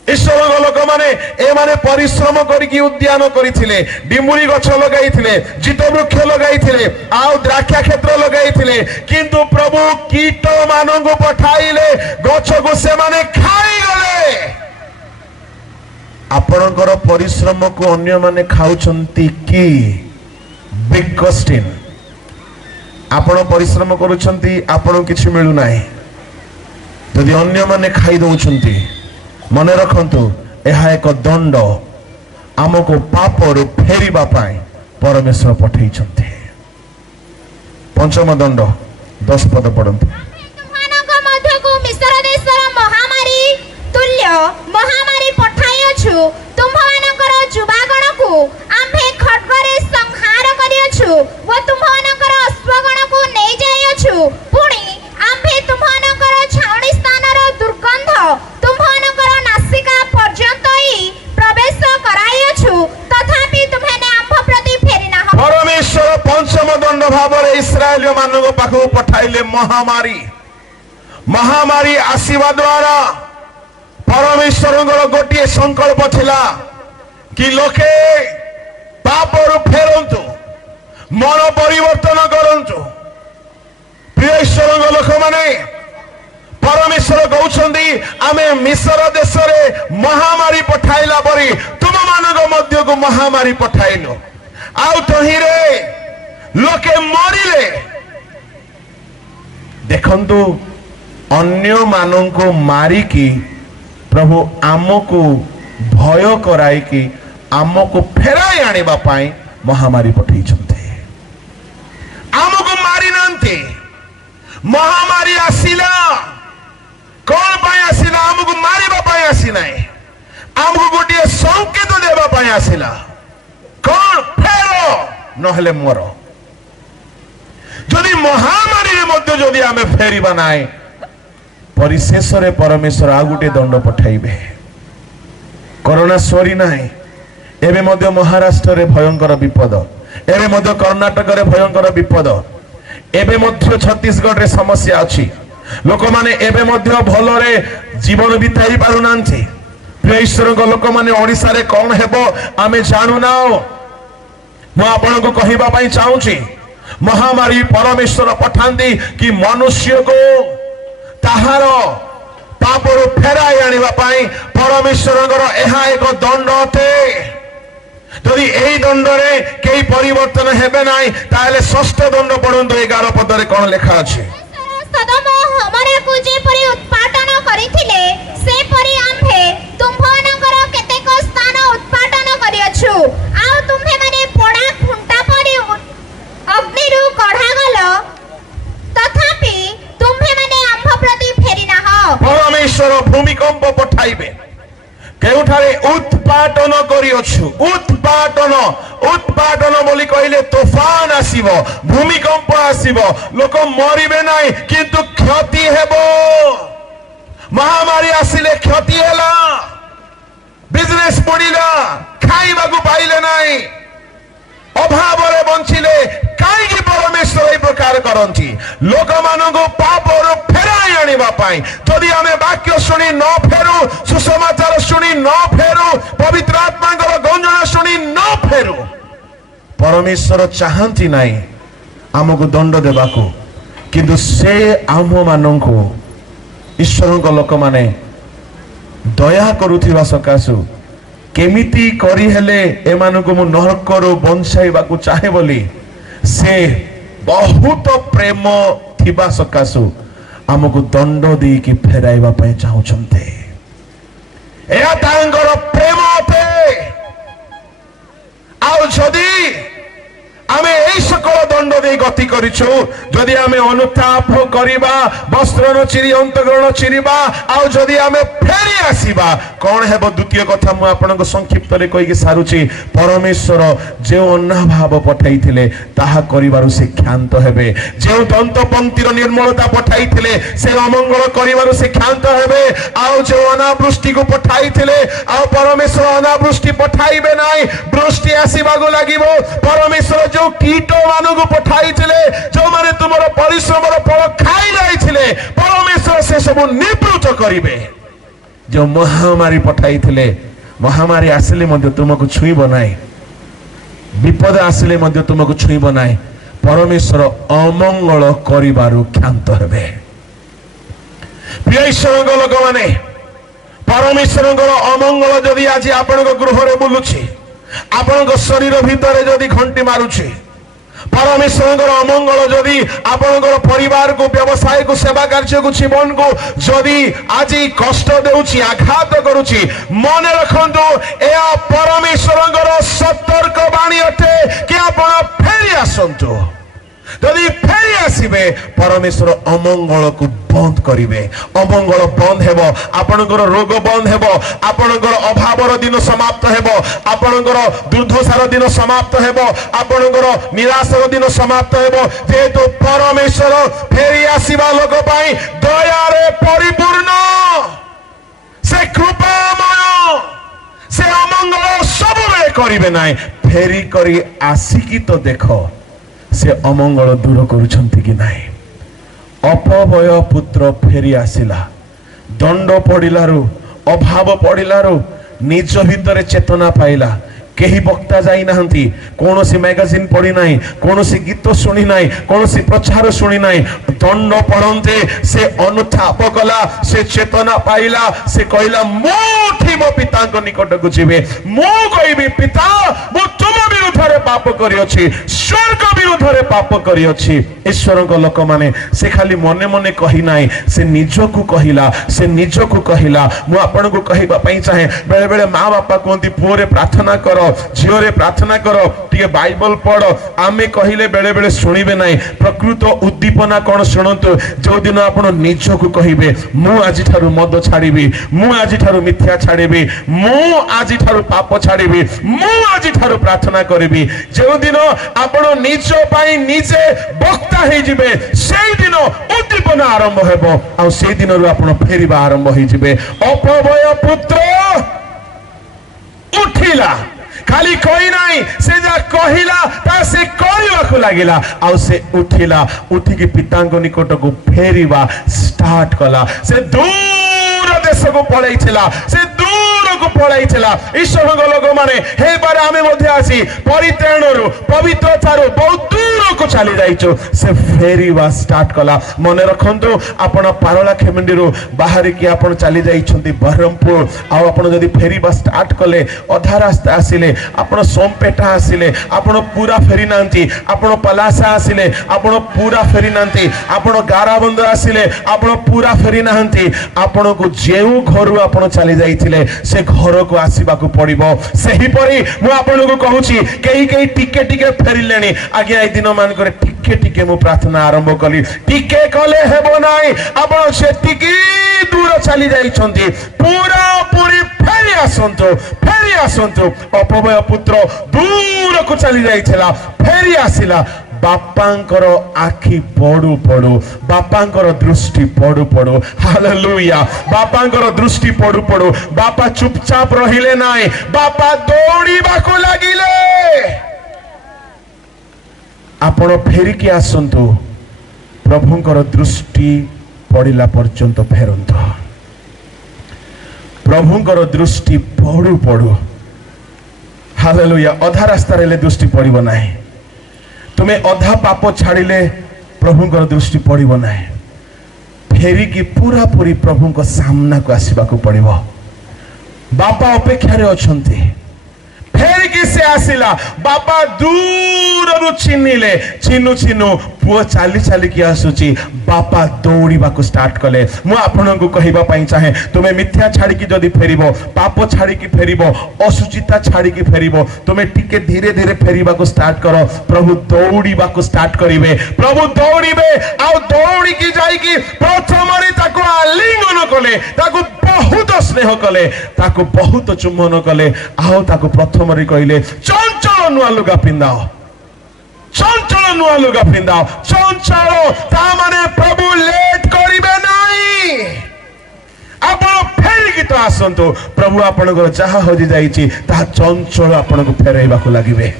ईश्वर लोक माने ए माने परिश्रम करिकि उद्यान करिथिले डिमुरी गछ लगाइथिले शीत वृक्ष लगाइथिले आउ द्राक्ष क्षेत्र लगाइथिले किंतु प्रभु कीट मानंगु पठाइले गछ को से माने खाइ गले आपणकर परिश्रम को अन्य माने खाउछंती की बिग क्वेश्चन आपण परिश्रम करूछंती आपण किछि मिलु नाही यदि अन्य माने खाइ दउछंती मन रखंतु एहा एक दंड आमको पापर फेरिबा पाई परमेश्वर पठैछंती पंचम दंड 10 पद पढंतु तुम्हानंक मध्यकु मिस्र देशर महामारी तुल्य महामारी पठाइयछु तुम्हानंकर जुबागणकु आम्भे खड्गरे संहार करियछु व तुम्हानंकर अश्वगणकु नै जाइयछु पुणी आम्भे तुम्हानंकर छावणी स्थानर दुर्गंध तुम्हानंकर नासिका पर्यंत ही प्रवेश कराइयछु तथापि तुम्हेने आम्भ प्रति फेरि नाह परमेश्वर पंचम दंड भाବରେ इस्राएल ମାନଙ୍କ ପାଖକୁ ପଠାଇଲେ महामारी आसीबा द्वारा परमेश्वरଙ୍କର गोटिए संकल्प थिला कि लोके पापरु फेरंतु मन परिवर्तन करंतु प्रिय ईश्वरଙ୍କ लोक माने परमेश्वर कहउछंदी आमे मिस्र देश रे महामारी पठाइला परी तुम मानक मध्य को महामारी पठाइलो आउ तहिरे लोके मरिले देखंतु अन्य माननको मारी की प्रभु आमको भय कराई कि आमको फेराई आनिबा पाई महामारी पठैछन्ते आमको मारी नांते महामारी आसिला कोन पाई आसिला आमको मारिबा पाई आसी नाही आमको गोटिए संकेत देबा पाई आसिला कोन फेरो नहले मरो जदि महामारी मध्य जदि आमे फेरिबा नाही परिशेष रे परमेश्वर आ गुटे दंड पठाइबे कोरोना सरी नाही एबे मध्य महाराष्ट्र रे भयंकर विपद एबे मध्य कर्णाटक रे भयंकर विपद एबे मध्य छत्तीसगढ़ रे समस्या अछि लोक माने एबे मध्य भल रे जीवन बिताई पारु नांथि प्रिय ईश्वर को लोक माने ओडिसा रे कोन हेबो आमे जानु नाओ मु आपन को कहिबा पई चाहूची महामारी परमेश्वर पठांदी कि मनुष्य को ताहार पापर फेराई आनिबा पाई परमेश्वरଙ୍କର ଏହା ଏକ दंड अटे यदि एही दंड रे केही परिवर्तन हेबे नाही ताले षष्ठ दंड पढंतु 11 पद रे कोन लेखा अछि सदम हमरे को जे परि उत्पादन करिथिले से परि आम्भे तुम्हानंकर केतेक स्थान उत्पादन करियछु आउ तुम्हे माने पडा खुंटा परि अग्नि रु कढा गल तथापि तुम्हे माने आम्भ प्रति फेरि नाह परमेश्वर भूमिकंप पठाइबे केउठारे उत्पादन करियछु उत्पादन बोली कहिले तूफान आसीबो भूमिकंप आसीबो लोक मरिबे नाही किंतु क्षति हेबो महामारी आसिले क्षति होला बिजनेस पडिला खाइबा को पाइले नाही अभाव रे बंचिले काई की परमेश्वर ए प्रकार करंती लोक मानको पाप रो फेराई आनिबा पाई जदि हमें वाक्य सुनी न फेरु सुसमाचार सुनी न फेरु पवित्र आत्मा को गंजना सुनी न फेरु परमेश्वर चाहंती नाही हमको दंड देबाको किंतु से आम माननको ईश्वर को लोक माने ଦୟା କରୁଥିବା ସକାଶୁ କେମିତି କରି ହେଲେ ଏମାନଙ୍କୁ ମୁଁ ନରକରୁ ବଞ୍ଚାଇବାକୁ ଚାହେଁ ବୋଲି ସେ ବହୁତ ପ୍ରେମ ଥିବା ସକାଶୁ ଆମକୁ ଦଣ୍ଡ ଦେଇକି ଫେରାଇବା ପାଇଁ ଚାହୁଁଛନ୍ତି। ଏହା ତାଙ୍କର ପ୍ରେମ ଅଟେ। ଆଉ ଯଦି ଆମେ এই সকল দণ্ড দিয়ে গতি করিছু, যদি আমি অনুতাপ করিবা, বস্ত্র ন চিরি অন্তঃকরণ চিরিবা, ଆଉ যদি আমি ফেরি আসিবা কোন হেব? দ্বিতীয় কথা মু আপনাଙ୍କ সংক্ষিপ্তরে কইকি সারুছি, পরমেশ্বর যে অন্নাভাব পঠাইଥିଲେ তাহা করিবারু সে ক্ষান্ত হেবে। যে দন্তপন্থীর নির্মলতা পঠাইଥିଲେ সে অমঙ্গল করিবারু সে ক্ষান্ত হেবে। ଆଉ যে অনাবৃষ্টিକୁ পঠাইଥିଲେ ଆଉ পরমেশ্বর অনাবৃষ্টি পঠাইবে নাই, বৃষ্টি আসিবাকু লাগিব। পরমেশ্বর যে কীট মানুষ পঠাইছিলে, যে তোমার পরিশ্রমর ফল খাই যাইছিলে, পরমেশ্বর সে সব নিবৃত করিবে। যে মহামারী পঠাইছিলে, মহামারী আসলে মধ্যে তোমাকে ছুঁইব নাই, বিপদ আসলে মধ্যে তোমাকে ছুঁইব নাই। পরমেশ্বর অমঙ্গল করিবারু ক্ষান্ত হেবে। প্রিয় ঈশ্বরଙ୍କ ଲୋକମାନେ, পরমেশ্বরଙ୍କର অমঙ্গল যদি আজ আপনার গৃহরে বুলুছি, আপনার শরীর ভিতরে যদি ঘন্টি মারুছি, পরমেশ্বরଙ୍କର অমঙ্গল যদি আপনার পরিবার কু, ব্যবসায় কু, সেবা কার্য কু, জীবন কু যদি আজ কষ্ট দেউছি, আঘাত করুছি, মনে রাখন্তু এয়া পরমেশ্বরଙ୍କର সতর্ক বাণী অটে কি আপন ফেরি আসন্তু। যদি ফেরি আসবে পরমেশ্বর অমঙ্গল কু বন্ধ করিবে। অমঙ্গল বন্ধ হেব, আপনার রোগ বন্ধ হেব, আপনার অভাবর দিন সমাপ্ত হেব, আপনার দুর্দশার দিন সমাপ্ত হেব, আপনার নিরাশার দিন সমাপ্ত হেব। যেহেতু পরমেশ্বর ফেরি আসিবা লোক পাই দয়ারে পরিপূর্ণ, সে কৃপাময়, সে অমঙ্গল সবুলে করিবে নাই। ফেরি করি আসিকি তো দেখ সে অমঙ্গল দূর করুছন্তি কি নাই। অপভয় পুত্র ফেরি আসিলা, দণ্ড পড়িলারু, অভাব পড়িলারু নিজ ভিতরে চেতনা পাইলা। কেহি বক্তা যাই নাহান্তি, কোনসি ম্যাগাজিন পড়ি নাই, কোনসি গীত শুনি নাই, কোনসি প্রচার শুনি নাই। দণ্ড পড়ন্তে সে অনুতাপ কলা, সে চেতনা পাইলা, সে কহিলা মু উঠি মো পিতাଙ୍କ নিকটକୁ ଯିବେ, ମୁଁ କହିବି ପିତା ମୁଁ ତୁମ ବିରୁଦ୍ଧରେ ପାପ କରିଅଛି, ସ୍ୱର୍ଗ ବିରୁଦ୍ଧରେ ପାପ କରିଅଛି। ଈଶ୍ୱରଙ୍କ ଲୋକମାନେ ସେ ଖାଲି ମନେ ମନେ କହି ନାହିଁ, ସେ ନିଜକୁ କହିଲା, ସେ ନିଜକୁ କହିଲା। ମୁଁ ଆପଣଙ୍କୁ କହିବା ପାଇଁ ଚାହେଁ, ବେଳେ ବେଳେ ମା ବାପା କୁହନ୍ତି ପୁଅରେ ପ୍ରାର୍ଥନା କର, ଝିଅରେ ପ୍ରାର୍ଥନା କର, ଟିକେ ବାଇବଲ ପଢ। ଆମେ କହିଲେ ବେଳେ ବେଳେ ଶୁଣିବେ ନାହିଁ। ପ୍ରକୃତ ଉଦ୍ଦୀପନା କଣ ଶୁଣନ୍ତୁ, ଯୋଉଦିନ ଆପଣ ନିଜକୁ କହିବେ ମୁଁ ଆଜିଠାରୁ ମଦ ଛାଡ଼ିବି, ମୁଁ ଆଜିଠାରୁ ମିଥ୍ୟା ଛାଡ଼ିବି, ମୁଁ ଆଜିଠାରୁ ପାପ ଛାଡ଼ିବି, ମୁଁ ଆଜିଠାରୁ ପ୍ରାର୍ଥନା କରିବି। ଯେଉଁଦିନ ଆପଣ ନିଜ ପାଇଁ ନିଜେ ବକ୍ତା ହେଇଯିବେ, ସେଇଦିନ ଉଦ୍ଦୀପନା ଆରମ୍ଭ ହେବ, ଆଉ ସେଇ ଦିନରୁ ଆପଣ ଫେରିବା ଆରମ୍ଭ ହେଇଯିବେ। ଅପଭୟ ପୁତ୍ର ଉଠିଲା, ଖାଲି କହି ନାହିଁ, ସେ ଯାହା କହିଲା ତା ସେ କରିବାକୁ ଲାଗିଲା। ଆଉ ସେ ଉଠିଲା, ଉଠିକି ପିତାଙ୍କ ନିକଟକୁ ଫେରିବା ଷ୍ଟାର୍ଟ କଲା। ସେ ଦୂର ଦେଶକୁ ପଳେଇଥିଲା, ସେ ଦୂରକୁ ପଳେଇଥିଲା। ଈଶ୍ୱରଙ୍କ ଲୋକମାନେ ହେଇପାରେ ଆମେ ମଧ୍ୟ ଆସି ପରିତ୍ରାଣରୁ, ପବିତ୍ରତାରୁ ବହୁତ ଦୂରକୁ ଚାଲି ଯାଇଛୁ। ସେ ଫେରିବା ଷ୍ଟାର୍ଟ କଲା। ମନେ ରଖନ୍ତୁ, ଆପଣ ପାରଳା ଖେମଣ୍ଡିରୁ ବାହାରିକି ଆପଣ ଚାଲି ଯାଇଛନ୍ତି ବରହମପୁର, ଆଉ ଆପଣ ଯଦି ଫେରିବା ଷ୍ଟାର୍ଟ କଲେ, ଅଧା ରାସ୍ତା ଆସିଲେ, ଆପଣ ସୋମପେଟା ଆସିଲେ, ଆପଣ ପୁରା ଫେରି ନାହାନ୍ତି, ଆପଣ ପଲାସା ଆସିଲେ, ଆପଣ ପୁରା ଫେରି ନାହାନ୍ତି, ଆପଣ ଗାରାବନ୍ଦ ଆସିଲେ, ଆପଣ ପୁରା ଫେରି ନାହାନ୍ତି। ଆପଣଙ୍କୁ ଯେଉଁ ଘରୁ ଆପଣ ଚାଲି ଯାଇଥିଲେ ସେ ଘରକୁ ଆସିବାକୁ ପଡିବ। ସେହିପରି ମୁଁ ଆପଣଙ୍କୁ କହୁଛି, କେହି କେହି ଟିକେ ଟିକେ ଫେରିଲେଣି। ଆଜ୍ଞା, ଏଇ ଦିନ ମାନଙ୍କରେ ଟିକେ ଟିକେ ମୁଁ ପ୍ରାର୍ଥନା ଆରମ୍ଭ କଲି, ଟିକେ କଲେ ହେବ ନାହିଁ। ଆପଣ ସେତିକି ଦୂର ଚାଲି ଯାଇଛନ୍ତି, ପୁରା ପୁରି ଫେରି ଆସନ୍ତୁ, ଫେରି ଆସନ୍ତୁ। ଅପଭୟ ପୁତ୍ର ଦୂରକୁ ଚାଲି ଯାଇଥିଲା, ଫେରି ଆସିଲା। ବାପାଙ୍କର ଆଖି ପଡୁ ପଡୁ, ବାପାଙ୍କର ଦୃଷ୍ଟି ପଡୁ ପଡୁ, ହାଲେଲୁୟା, ବାପାଙ୍କର ଦୃଷ୍ଟି ପଡୁ ପଡୁ ବାପା ଚୁପଚାପ ରହିଲେ ନାହିଁ, ବାପା ଦୌଡ଼ିବାକୁ ଲାଗିଲେ। ଆପଣ ଫେରିକି ଆସନ୍ତୁ, ପ୍ରଭୁଙ୍କର ଦୃଷ୍ଟି ପଡିଲା ପର୍ଯ୍ୟନ୍ତ ଫେରନ୍ତୁ। ପ୍ରଭୁଙ୍କର ଦୃଷ୍ଟି ପଡୁ ପଡୁ, ହାଲେଲୁୟା। ଅଧା ରାସ୍ତାରେ ହେଲେ ଦୃଷ୍ଟି ପଡିବ ନାହିଁ। ତୁମେ ଅଧା ପାପ ଛାଡ଼ିଲେ ପ୍ରଭୁଙ୍କର ଦୃଷ୍ଟି ପଡିବ ନାହିଁ। ଫେରିକି ପୁରା ପୁରି ପ୍ରଭୁଙ୍କ ସାମ୍ନାକୁ ଆସିବାକୁ ପଡିବ। बापा अपेक्षा अछंती फेरिकी से आसिला बापा दूर चिन्हिले चिन्नु चिन्नु पुओ चाली चाली की आसुची बापा दौड़ीबा को स्टार्ट कले मु आपन को कहिबा पई चाहे तुमे मिथ्या छाड़ी की जदी फेरिबो पाप छाड़ी की फेरिबो असुचिता छाड़ी की फेरिबो तुमे टिके धीरे धीरे फेरिबा को स्टार्ट करो प्रभु दौड़ीबा को स्टार्ट करिवे प्रभु दौड़ीबे आ दौड़ी की जाई की प्रथम रे ताको आलिंगन कले ताको बहुत स्नेह कले ताको बहुत चुम्बन कले आओ ताको प्रथम रे कहले चंचल नुआ लुगा पिंदाओ चंचल नुआ लुगा पिंदाओ चंचल ता माने प्रभु लेट करिवे नाही आपण फेरिकी तो आसंतो प्रभु आपण को जहा होजी जाईची ता चंचल आपण को फेरैबा को लागिवे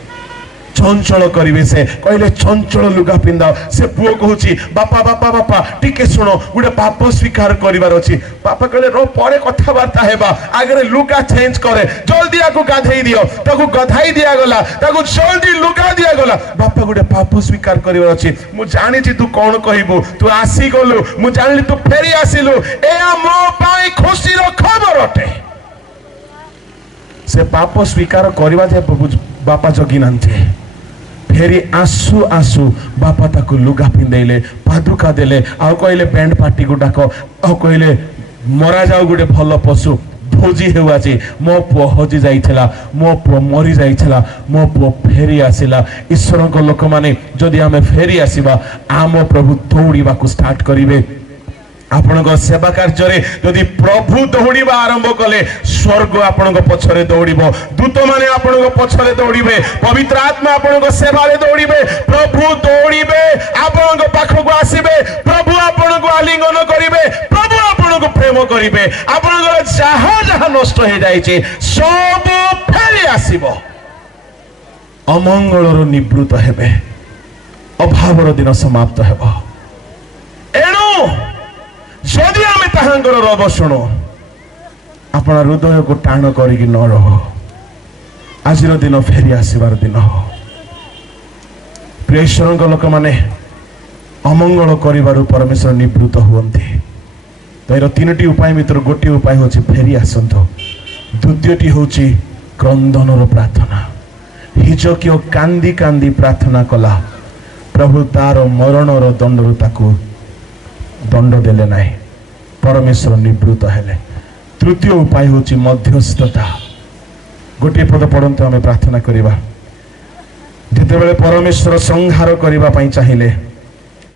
चंचल करिवे से कहले चंचल लुगा पिंदाओ से पुओ कहूची बापा बापा बापा टिके सुनो गुडे पाप स्वीकार करिवार अछि बापा कहले रो परे कथा वार्ता हेबा आगरे लुगा चेंज करे जल्दी आको गाधेई दियो ताको गधाई दिया गला ताको जल्दी लुगा दिया गला बापा गुडे पाप स्वीकार करिवार अछि मु जानि छी तू कोन कहिबो तू आसी गलु मु जानि तू फेरी आसिलु ए मो पाई खुशी रो खबर अटे से पाप स्वीकार करिवा जे बापा जगी नांथे फेरी आसु आसु बापा ताको लुगा पिंदेले पादुका देले आ कहले बैंड पार्टी को डाको आ कहले मरा जाओ गुटे भल पशु भोजी हेउ आज मो पुओ हजी जाइथिला मो पुओ मरी जाइथिला मो पुओ फेरी आसिला ईश्वर को लोक माने जदि आमे फेरी आसीबा आम प्रभु दौड़ीबा को स्टार्ट करिवे आपण सेवा कार्य यदि प्रभु दौड़ीबा आरंभ कले स्वर्ग आपण पछरे दौड़ीबो दूत माने आपण पछरे दौड़ीबे पवित्र आत्मा आपण सेवा रे दौड़ीबे प्रभु दौड़ीबे आपण पाखक आसीबे प्रभु आपण को आलिंगन करिवे प्रभु आपण को प्रेम करिवे आपण जहा जहा नष्ट हो जाइछे सब फेरी आसीबो अमंगल रो निवृत्त हेबे अभाव रो दिन समाप्त हेबो एणु जदि आमे ताहांगर रब शुणु आपण हृदय को टाण करिकी न रहो आज दिन फेरी आसबार दिन हो प्रियश्वर लोक माने अमंगल करिबारु परमेश्वर निवृत्त हुअन्ति तर तीनटी उपाय मित्र गोटे उपाय होछि फेरी आसंतो द्वितीयटी होछि क्रंदनर प्रार्थना हिजकियो कांदी कांदी प्रार्थना कला प्रभु तार मरणर दंडरु ताकू दंड देले नाही परमेश्वर निवृत्त हेले तृतीय उपाय होछि मध्यस्थता गोटे पद पढ़ंतु आमे प्रार्थना करिबा जेते बेले परमेश्वर संहार करिबा पई चाहिए